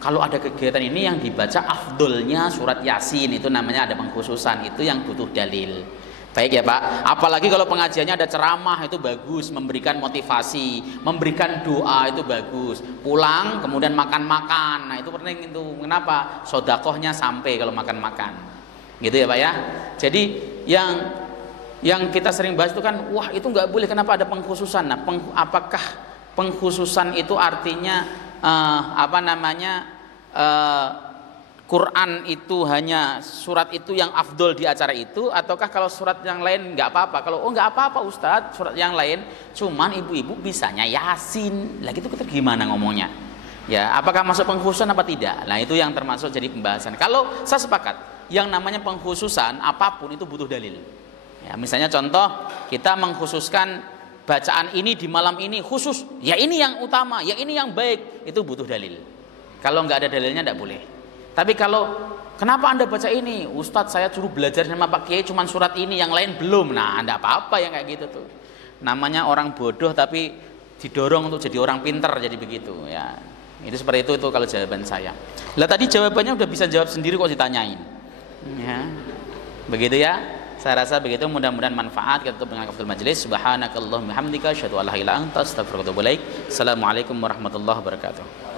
Kalau ada kegiatan ini yang dibaca afdolnya surat Yasin, itu namanya ada pengkhususan. Itu yang butuh dalil. Baik ya Pak. Apalagi kalau pengajiannya ada ceramah, itu bagus, memberikan motivasi, memberikan doa, itu bagus. Pulang kemudian makan-makan. Nah itu penting itu. Kenapa? Sodakohnya sampai kalau makan-makan. Gitu ya Pak ya. Jadi yang kita sering bahas itu kan, wah itu nggak boleh, kenapa ada pengkhususan? Nah, apakah pengkhususan itu artinya Quran itu hanya surat itu yang afdol di acara itu, ataukah kalau surat yang lain nggak apa-apa? Kalau nggak apa-apa Ustadz, surat yang lain, cuman ibu-ibu bisanya Yasin, lagi itu kita gimana ngomongnya? Ya, apakah masuk pengkhususan apa tidak? Nah itu yang termasuk jadi pembahasan. Kalau saya sepakat, yang namanya pengkhususan apapun itu butuh dalil. Ya, misalnya contoh kita mengkhususkan bacaan ini di malam ini khusus, ya ini yang utama, ya ini yang baik, itu butuh dalil. Kalau nggak ada dalilnya tidak boleh. Tapi kalau kenapa Anda baca ini? Ustadz, saya suruh belajar sama Pak Kiai cuma surat ini, yang lain belum. Nah, tidak apa-apa yang kayak gitu tuh. Namanya orang bodoh tapi didorong untuk jadi orang pintar, jadi begitu ya. Itu seperti itu kalau jawaban saya. Lah tadi jawabannya udah bisa jawab sendiri kok ditanyain. Ya. Begitu ya. Saya rasa begitu, mudah-mudahan manfaat. Kita tutup dengan kafaratul majelis. Subhanakallahumma hamdika asyhadu an la ilaha illa anta astaghfiruka wa atubu ilaik. Assalamualaikum warahmatullahi wabarakatuh.